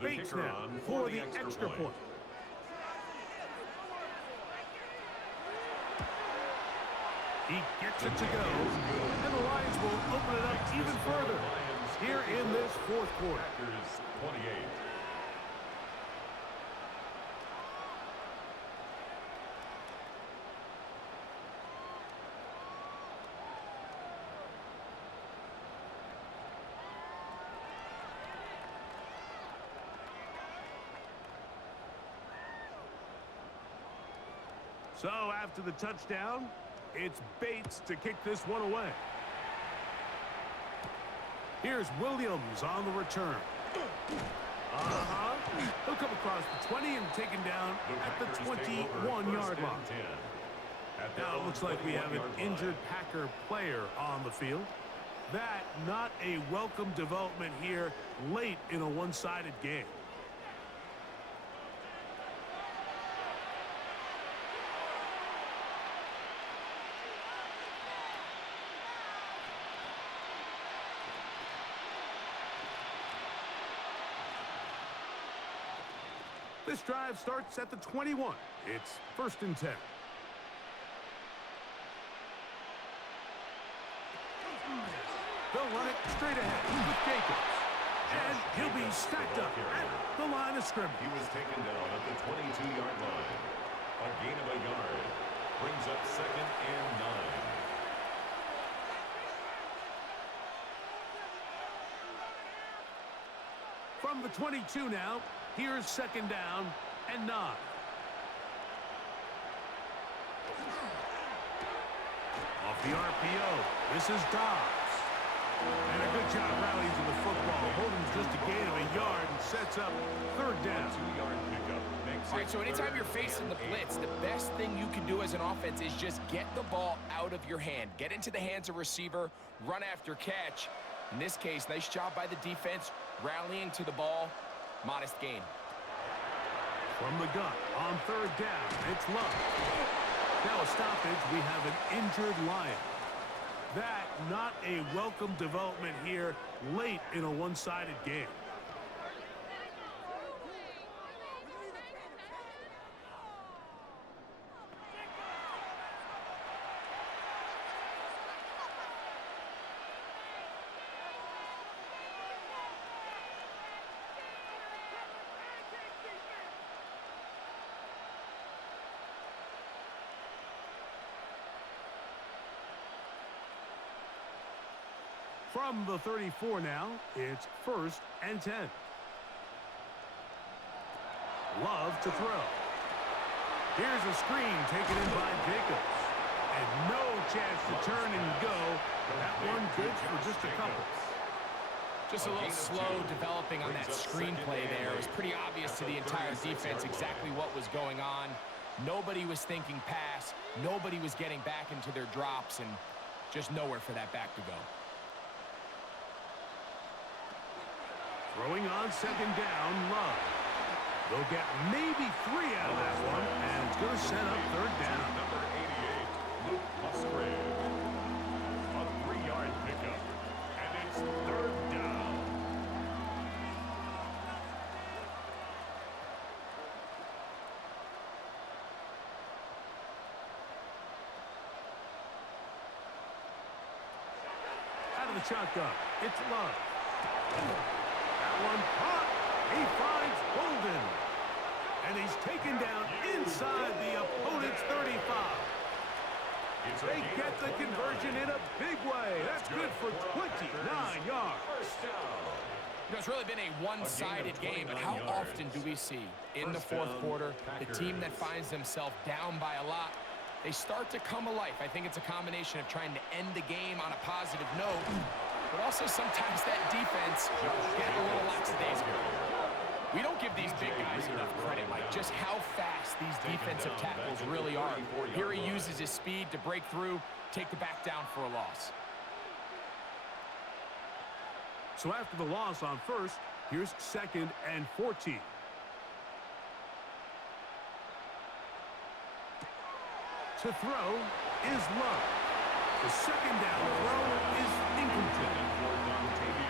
Bates kicker now on for the extra point. He gets it to go, and the Lions will open it up even further here in this fourth quarter. Packers 28. So after the touchdown, it's Bates to kick this one away. Here's Williams on the return. He'll come across the 20 and taken down at the 21-yard line. Now it looks like we have an injured Packer player on the field. That not a welcome development here late in a one-sided game. This drive starts at the 21. It's 1st and 10. They'll run it straight ahead with Jacobs. And he'll be stacked up at the line of scrimmage. He was taken down at the 22-yard line. A gain of a yard. Brings up 2nd and 9. From the 22 now, here's 2nd down and 9. Off the RPO, this is Dobbs. And a good job rallying to the football. Holden's just a gain of a yard and sets up 3rd down. 2-yard pickup. All right, so anytime you're facing the blitz, the best thing you can do as an offense is just get the ball out of your hand. Get into the hands of receiver, run after catch. In this case, nice job by the defense, rallying to the ball. Modest gain. From the gun on 3rd down, it's Love. Now a stoppage, we have an injured Lion. That not a welcome development here late in a one-sided game. From the 34 now, it's 1st and 10. Love to throw. Here's a screen taken in by Jacobs. And no chance to turn and go. That one good for just a couple. Just a little slow developing on that screenplay there. It was pretty obvious to the entire defense exactly what was going on. Nobody was thinking pass. Nobody was getting back into their drops, and just nowhere for that back to go. Throwing on 2nd down, Love. They'll get maybe 3 out of that one, and it's going to set up 3rd down. Number 88, Luke Musgrave. A 3-yard pickup, and it's 3rd down. Out of the shotgun, it's Love. One caught. He finds Holden. And he's taken down inside the opponent's 35. They get the conversion in a big way. That's good for 29 yards. First down. You know, it's really been a one-sided game, but how often do we see in the 4th quarter the team that finds themselves down by a lot, they start to come alive? I think it's a combination of trying to end the game on a positive note, but also sometimes that defense get a little lackadaisical. We don't give these big guys enough credit, Mike, just how fast these defensive tackles really are. Here he uses his speed to break through, take the back down for a loss. So after the loss on 1st, here's 2nd and 14. To throw is Love. The second down throw is incomplete.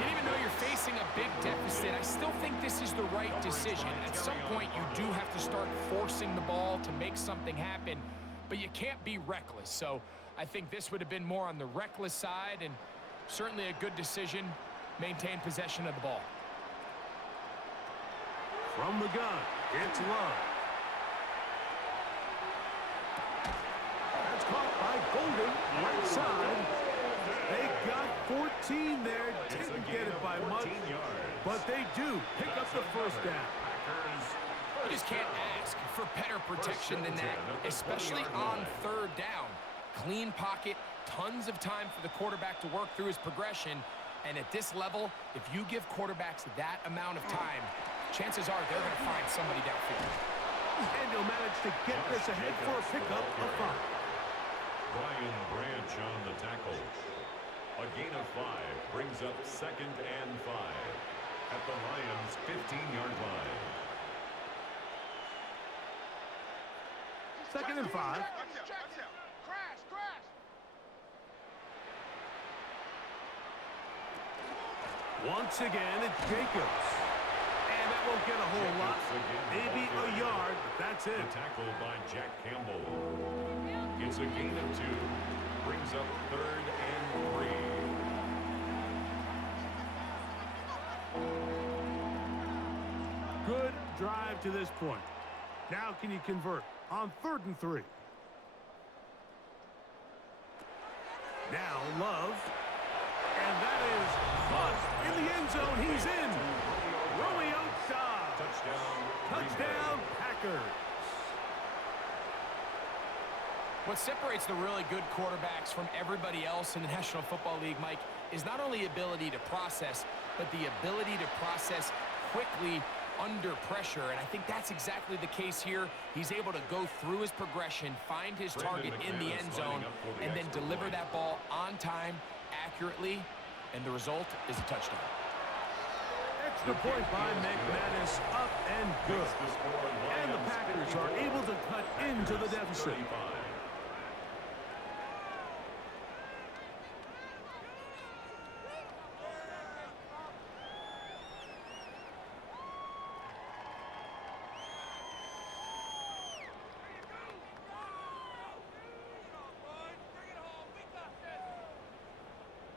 And even though you're facing a big deficit, I still think this is the right decision. At some point, you do have to start forcing the ball to make something happen, but you can't be reckless. So I think this would have been more on the reckless side, and certainly a good decision. Maintain possession of the ball. From the gun, it's Love. That's caught by Golden, right side. They got 14 there, didn't get it by much, but they do pick up the first down. You just can't ask for better protection than that, especially on third down. Clean pocket, tons of time for the quarterback to work through his progression, and at this level, if you give quarterbacks that amount of time, chances are they're going to find somebody downfield. And he'll manage to get this ahead for a pickup of 5. Brian Branch on the tackle. A gain of 5 brings up 2nd and 5 at the Lions' 15-yard line. 2nd and 5. Once again, it's Jacobs. And that won't get a whole lot. Maybe a yard, but that's it. The tackle by Jack Campbell. It's a gain of 2. Brings up 3rd and 3. Good drive to this point. Now can you convert on 3rd and 3? Now Love. And that is buzzed in the end zone. He's in. Romeo Dobbs. Touchdown, Packers. What separates the really good quarterbacks from everybody else in the National Football League, Mike, is not only ability to process, but the ability to process quickly under pressure. And I think that's exactly the case here. He's able to go through his progression, find his target in the end zone, and then deliver that ball on time, accurately, and the result is a touchdown. Extra point by McManus, up and good. And the Packers are able to cut into the deficit.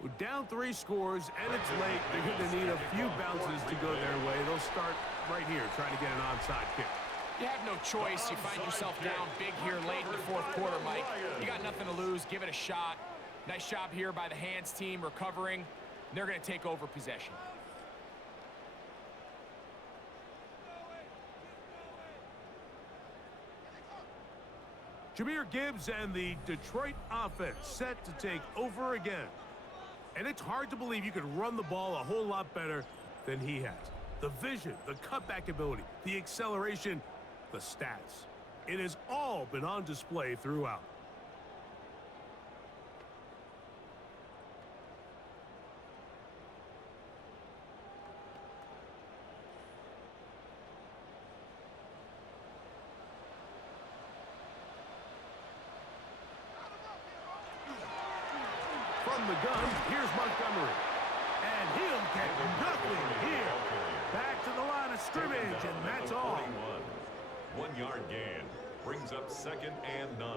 We're down 3 scores, and it's late. They're going to need a few bounces to go their way. They'll start right here, trying to get an onside kick. You have no choice. You find yourself down big here late in the 4th quarter, Mike. You got nothing to lose. Give it a shot. Nice job here by the hands team recovering. They're going to take over possession. Jahmyr Gibbs and the Detroit offense set to take over again. And it's hard to believe you could run the ball a whole lot better than he has. The vision, the cutback ability, the acceleration, the stats. It has all been on display throughout. From the gun, here's Montgomery. And he'll get nothing here. Back to the line of scrimmage, and that's all. 1 yard gain brings up 2nd and 9.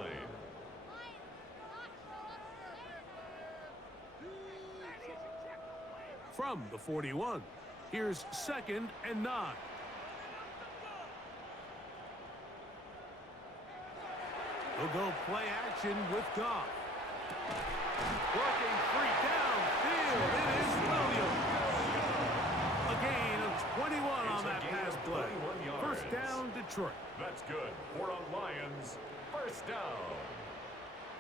From the 41, here's 2nd and 9. They'll go play action with Goff. Working free downfield. It is Williams. A gain of 21 on that pass play. First down, Detroit. That's good. 4 on Lions. First down.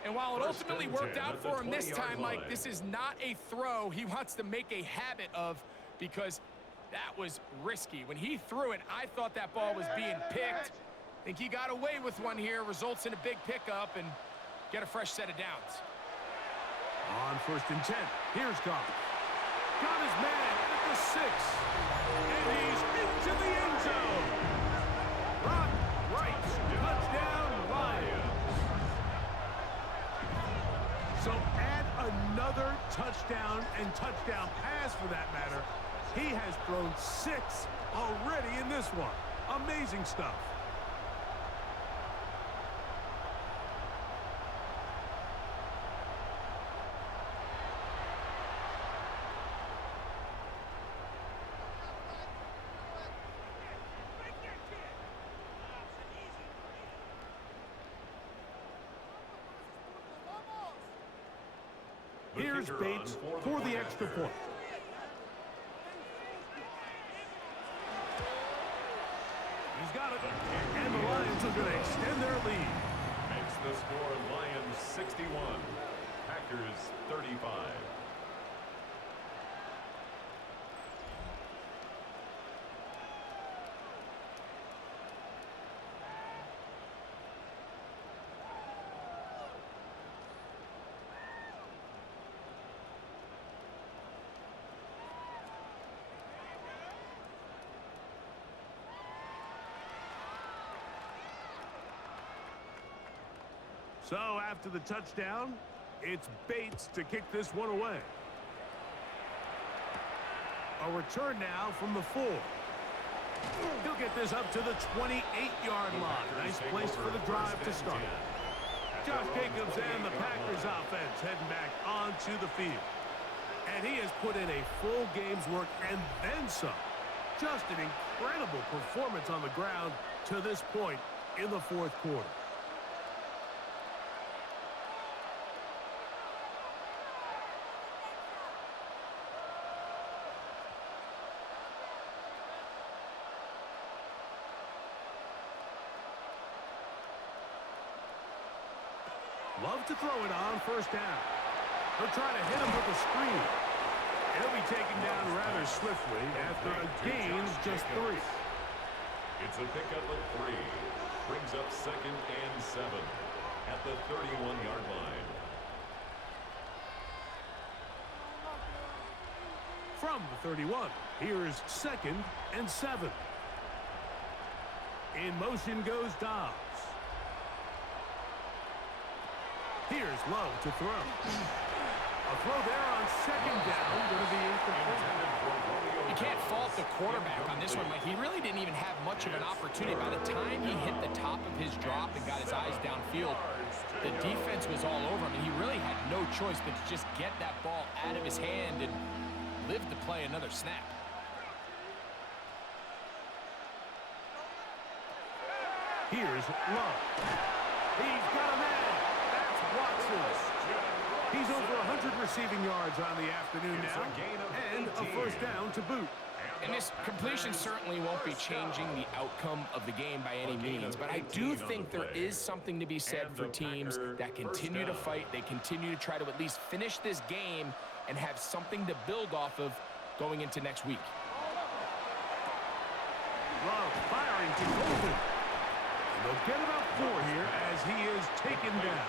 And while it ultimately worked out for him this time, Mike, this is not a throw he wants to make a habit of, because that was risky. When he threw it, I thought that ball was being picked. I think he got away with one here, results in a big pickup, and get a fresh set of downs. On 1st and 10, here's Goff. Got his man at the 6. And he's into the end zone. Brock Wright, touchdown Lions. So add touchdown and touchdown pass for that matter. He has thrown 6 already in this one. Amazing stuff. Here's Bates for the extra point. He's got it. And the Lions are going to extend their lead. Makes the score Lions 61, Packers 35. So after the touchdown, it's Bates to kick this one away. A return now from the 4. He'll get this up to the 28-yard line. Nice place for the drive to start. Josh Jacobs and the Packers offense heading back onto the field. And he has put in a full game's work and then some. Just an incredible performance on the ground to this point in the fourth quarter. Love to throw it on first down. They'll try to hit him with a screen. He'll be taken down rather swiftly after a gain of just 3. It's a pickup of 3. Brings up 2nd and 7 at the 31-yard line. From the 31, here's 2nd and 7. In motion goes Dobbs. Here's Love to throw. A throw there on 2nd down, going to be incomplete. You can't fault the quarterback on this one, Mike. He really didn't even have much of an opportunity. By the time he hit the top of his drop and got his eyes downfield, the defense was all over him, and he really had no choice but to just get that ball out of his hand and live to play another snap. Here's Love. He's got a man. That's Watson. He's over 100 receiving yards on the afternoon now, and a first down to boot. And this completion certainly won't be changing the outcome of the game by any means, but I do think there is something to be said for teams that continue to fight. They continue to try to at least finish this game and have something to build off of going into next week. Love firing to Golden. And they'll get about 4 here as he is taken down.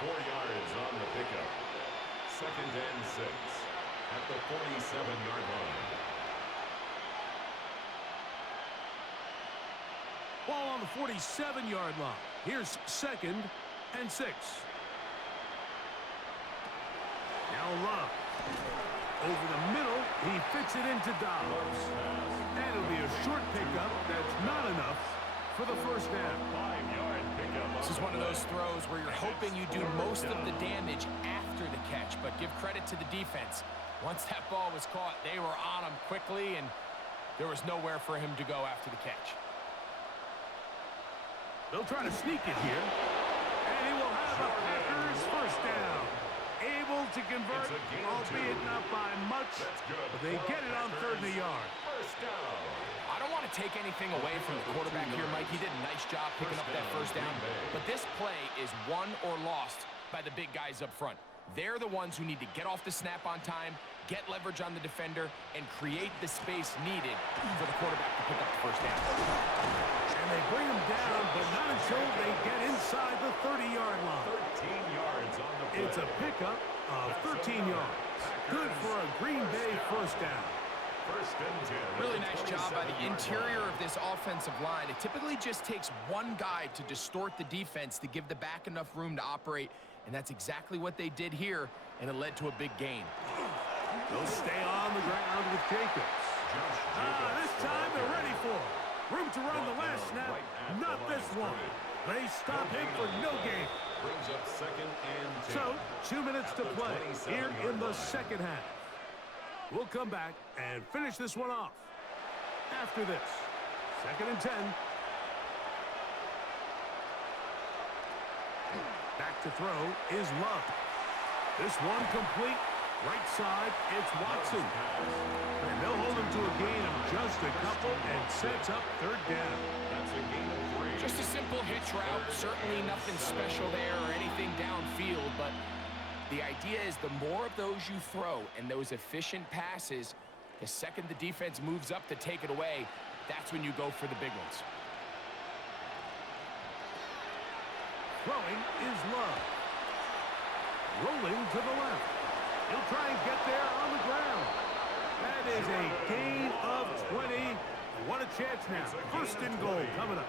4 yards on the pickup. 2nd and 6 at the 47-yard line. Ball on the 47-yard line. Here's 2nd and 6. Now Love. Over the middle, he fits it into Dobbs. And it'll be a short pickup that's not enough for the first down. 5-yard pickup. This is one of those throws where you're hoping you do most of the damage after the catch, but give credit to the defense. Once that ball was caught, they were on him quickly, and there was nowhere for him to go after the catch. They'll try to sneak it here. And he will have the Packers first down. Able to convert, albeit not by much, but they get it on 3rd and yard. First down. I don't want to take anything away from the quarterback here, Mike. He did a nice job picking up that first down. But this play is won or lost by the big guys up front. They're the ones who need to get off the snap on time, get leverage on the defender, and create the space needed for the quarterback to pick up the first down. And they bring him down, but not until they get inside the 30-yard line. 13 yards on the play. It's a pickup of 13 yards. Good for a Green Bay first down. First and 10. Really nice job by the interior of this offensive line. It typically just takes one guy to distort the defense to give the back enough room to operate, and that's exactly what they did here, and it led to a big gain. They'll stay on the ground with Jacobs. This time they're ready for it. Room to run the last snap, not this one. They stop him for no gain. Brings up second and 10. So, 2 minutes to play here in the second half. We'll come back and finish this one off after this. Second and 10. Back to throw is Love. This one complete. Right side, it's Watson. And they'll hold him to a gain of just a couple and sets up third down. That's a gain of 3. Just a simple hitch route. Certainly nothing special there or anything downfield, but the idea is the more of those you throw and those efficient passes, the second the defense moves up to take it away, that's when you go for the big ones. Throwing is Love. Rolling to the left. He'll try and get there on the ground. That is a gain of 20. What a chance now. First and goal coming up.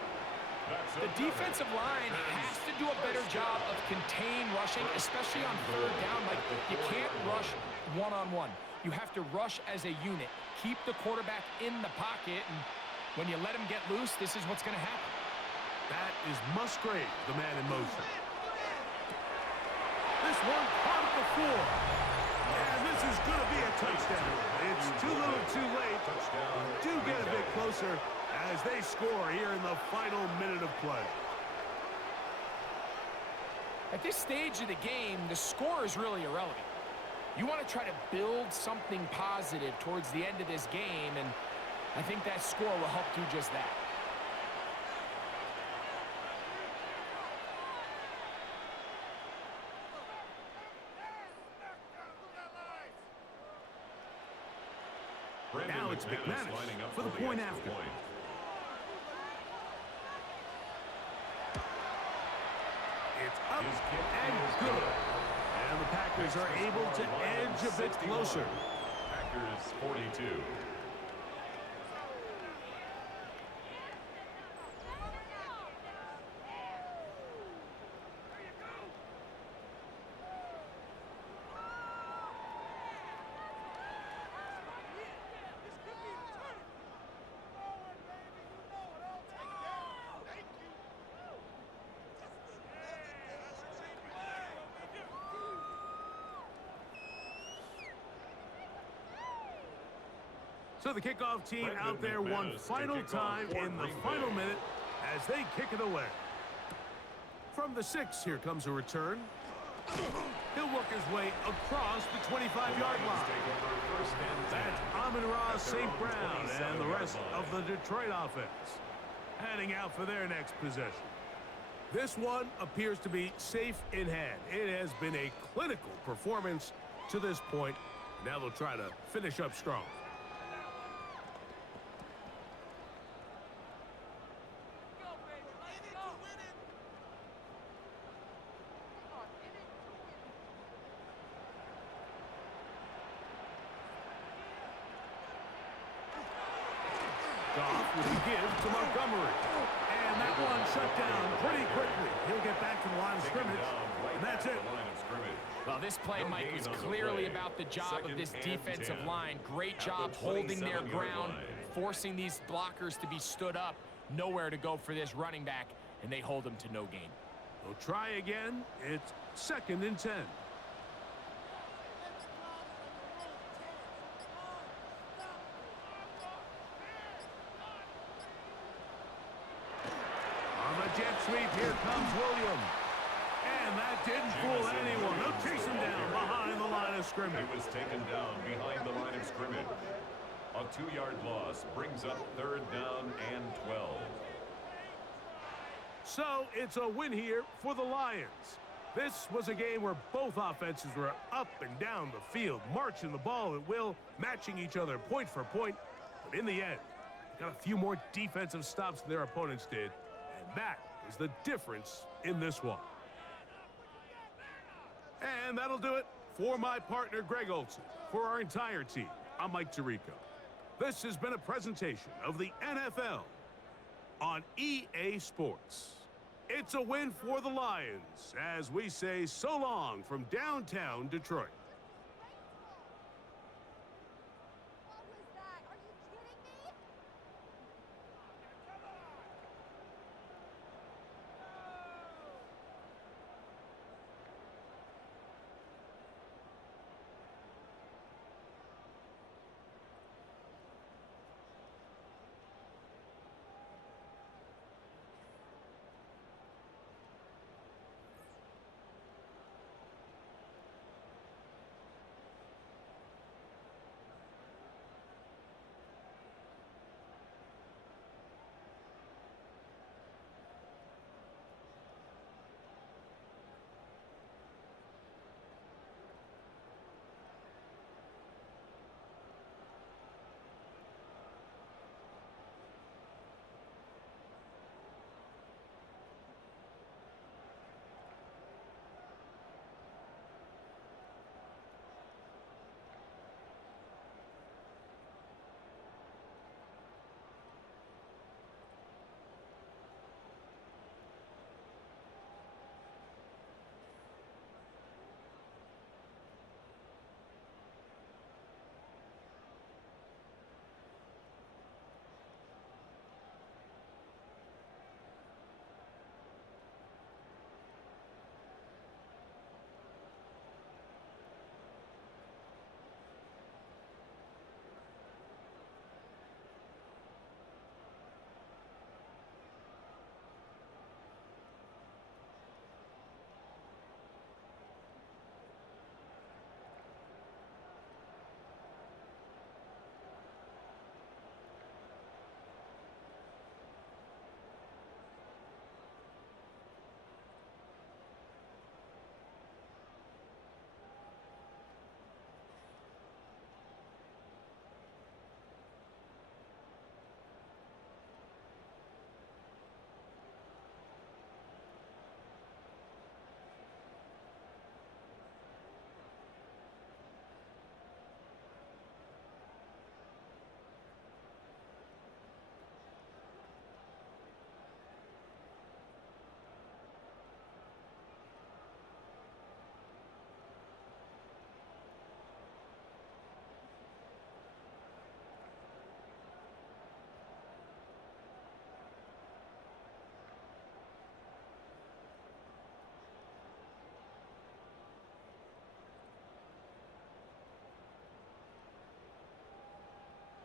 The defensive line has to do a better job of contain rushing, especially on third down. Like, you can't rush one-on-one. You have to rush as a unit. Keep the quarterback in the pocket, and when you let him get loose, this is what's going to happen. That is Musgrave, the man in motion. This one caught at the floor. And this is going to be a touchdown. It's too little too late. Do get a bit closer as they score here in the final minute of play. At this stage of the game, the score is really irrelevant. You want to try to build something positive towards the end of this game, and I think that score will help do just that. Now it's McManus for the point after. It's up and good. And the Packers are able to edge a bit closer. Packers 42. So the kickoff team out there one final time in the final minute as they kick it away. From the 6, here comes a return. He'll work his way across the 25-yard line. That's Amon-Ra St. Brown and the rest of the Detroit offense heading out for their next possession. This one appears to be safe in hand. It has been a clinical performance to this point. Now they'll try to finish up strong. Goff with a give to Montgomery. And that one shut down pretty quickly. He'll get back to the line of scrimmage. And that's it. Well, this play, Mike, was clearly about the job of this defensive line. Great job holding their ground, forcing these blockers to be stood up. Nowhere to go for this running back, and they hold him to no gain. They'll try again. It's second and 10. Jet sweep, here comes Williams. And that didn't fool anyone. They'll chase him down behind the line of scrimmage. He was taken down behind the line of scrimmage. A 2-yard loss brings up third down and 12. So it's a win here for the Lions. This was a game where both offenses were up and down the field, marching the ball at will, matching each other point for point. But in the end, got a few more defensive stops than their opponents did. And that is the difference in this one. And that'll do it for my partner, Greg Olson. For our entire team, I'm Mike Tirico. This has been a presentation of the NFL on EA Sports. It's a win for the Lions as we say so long from downtown Detroit.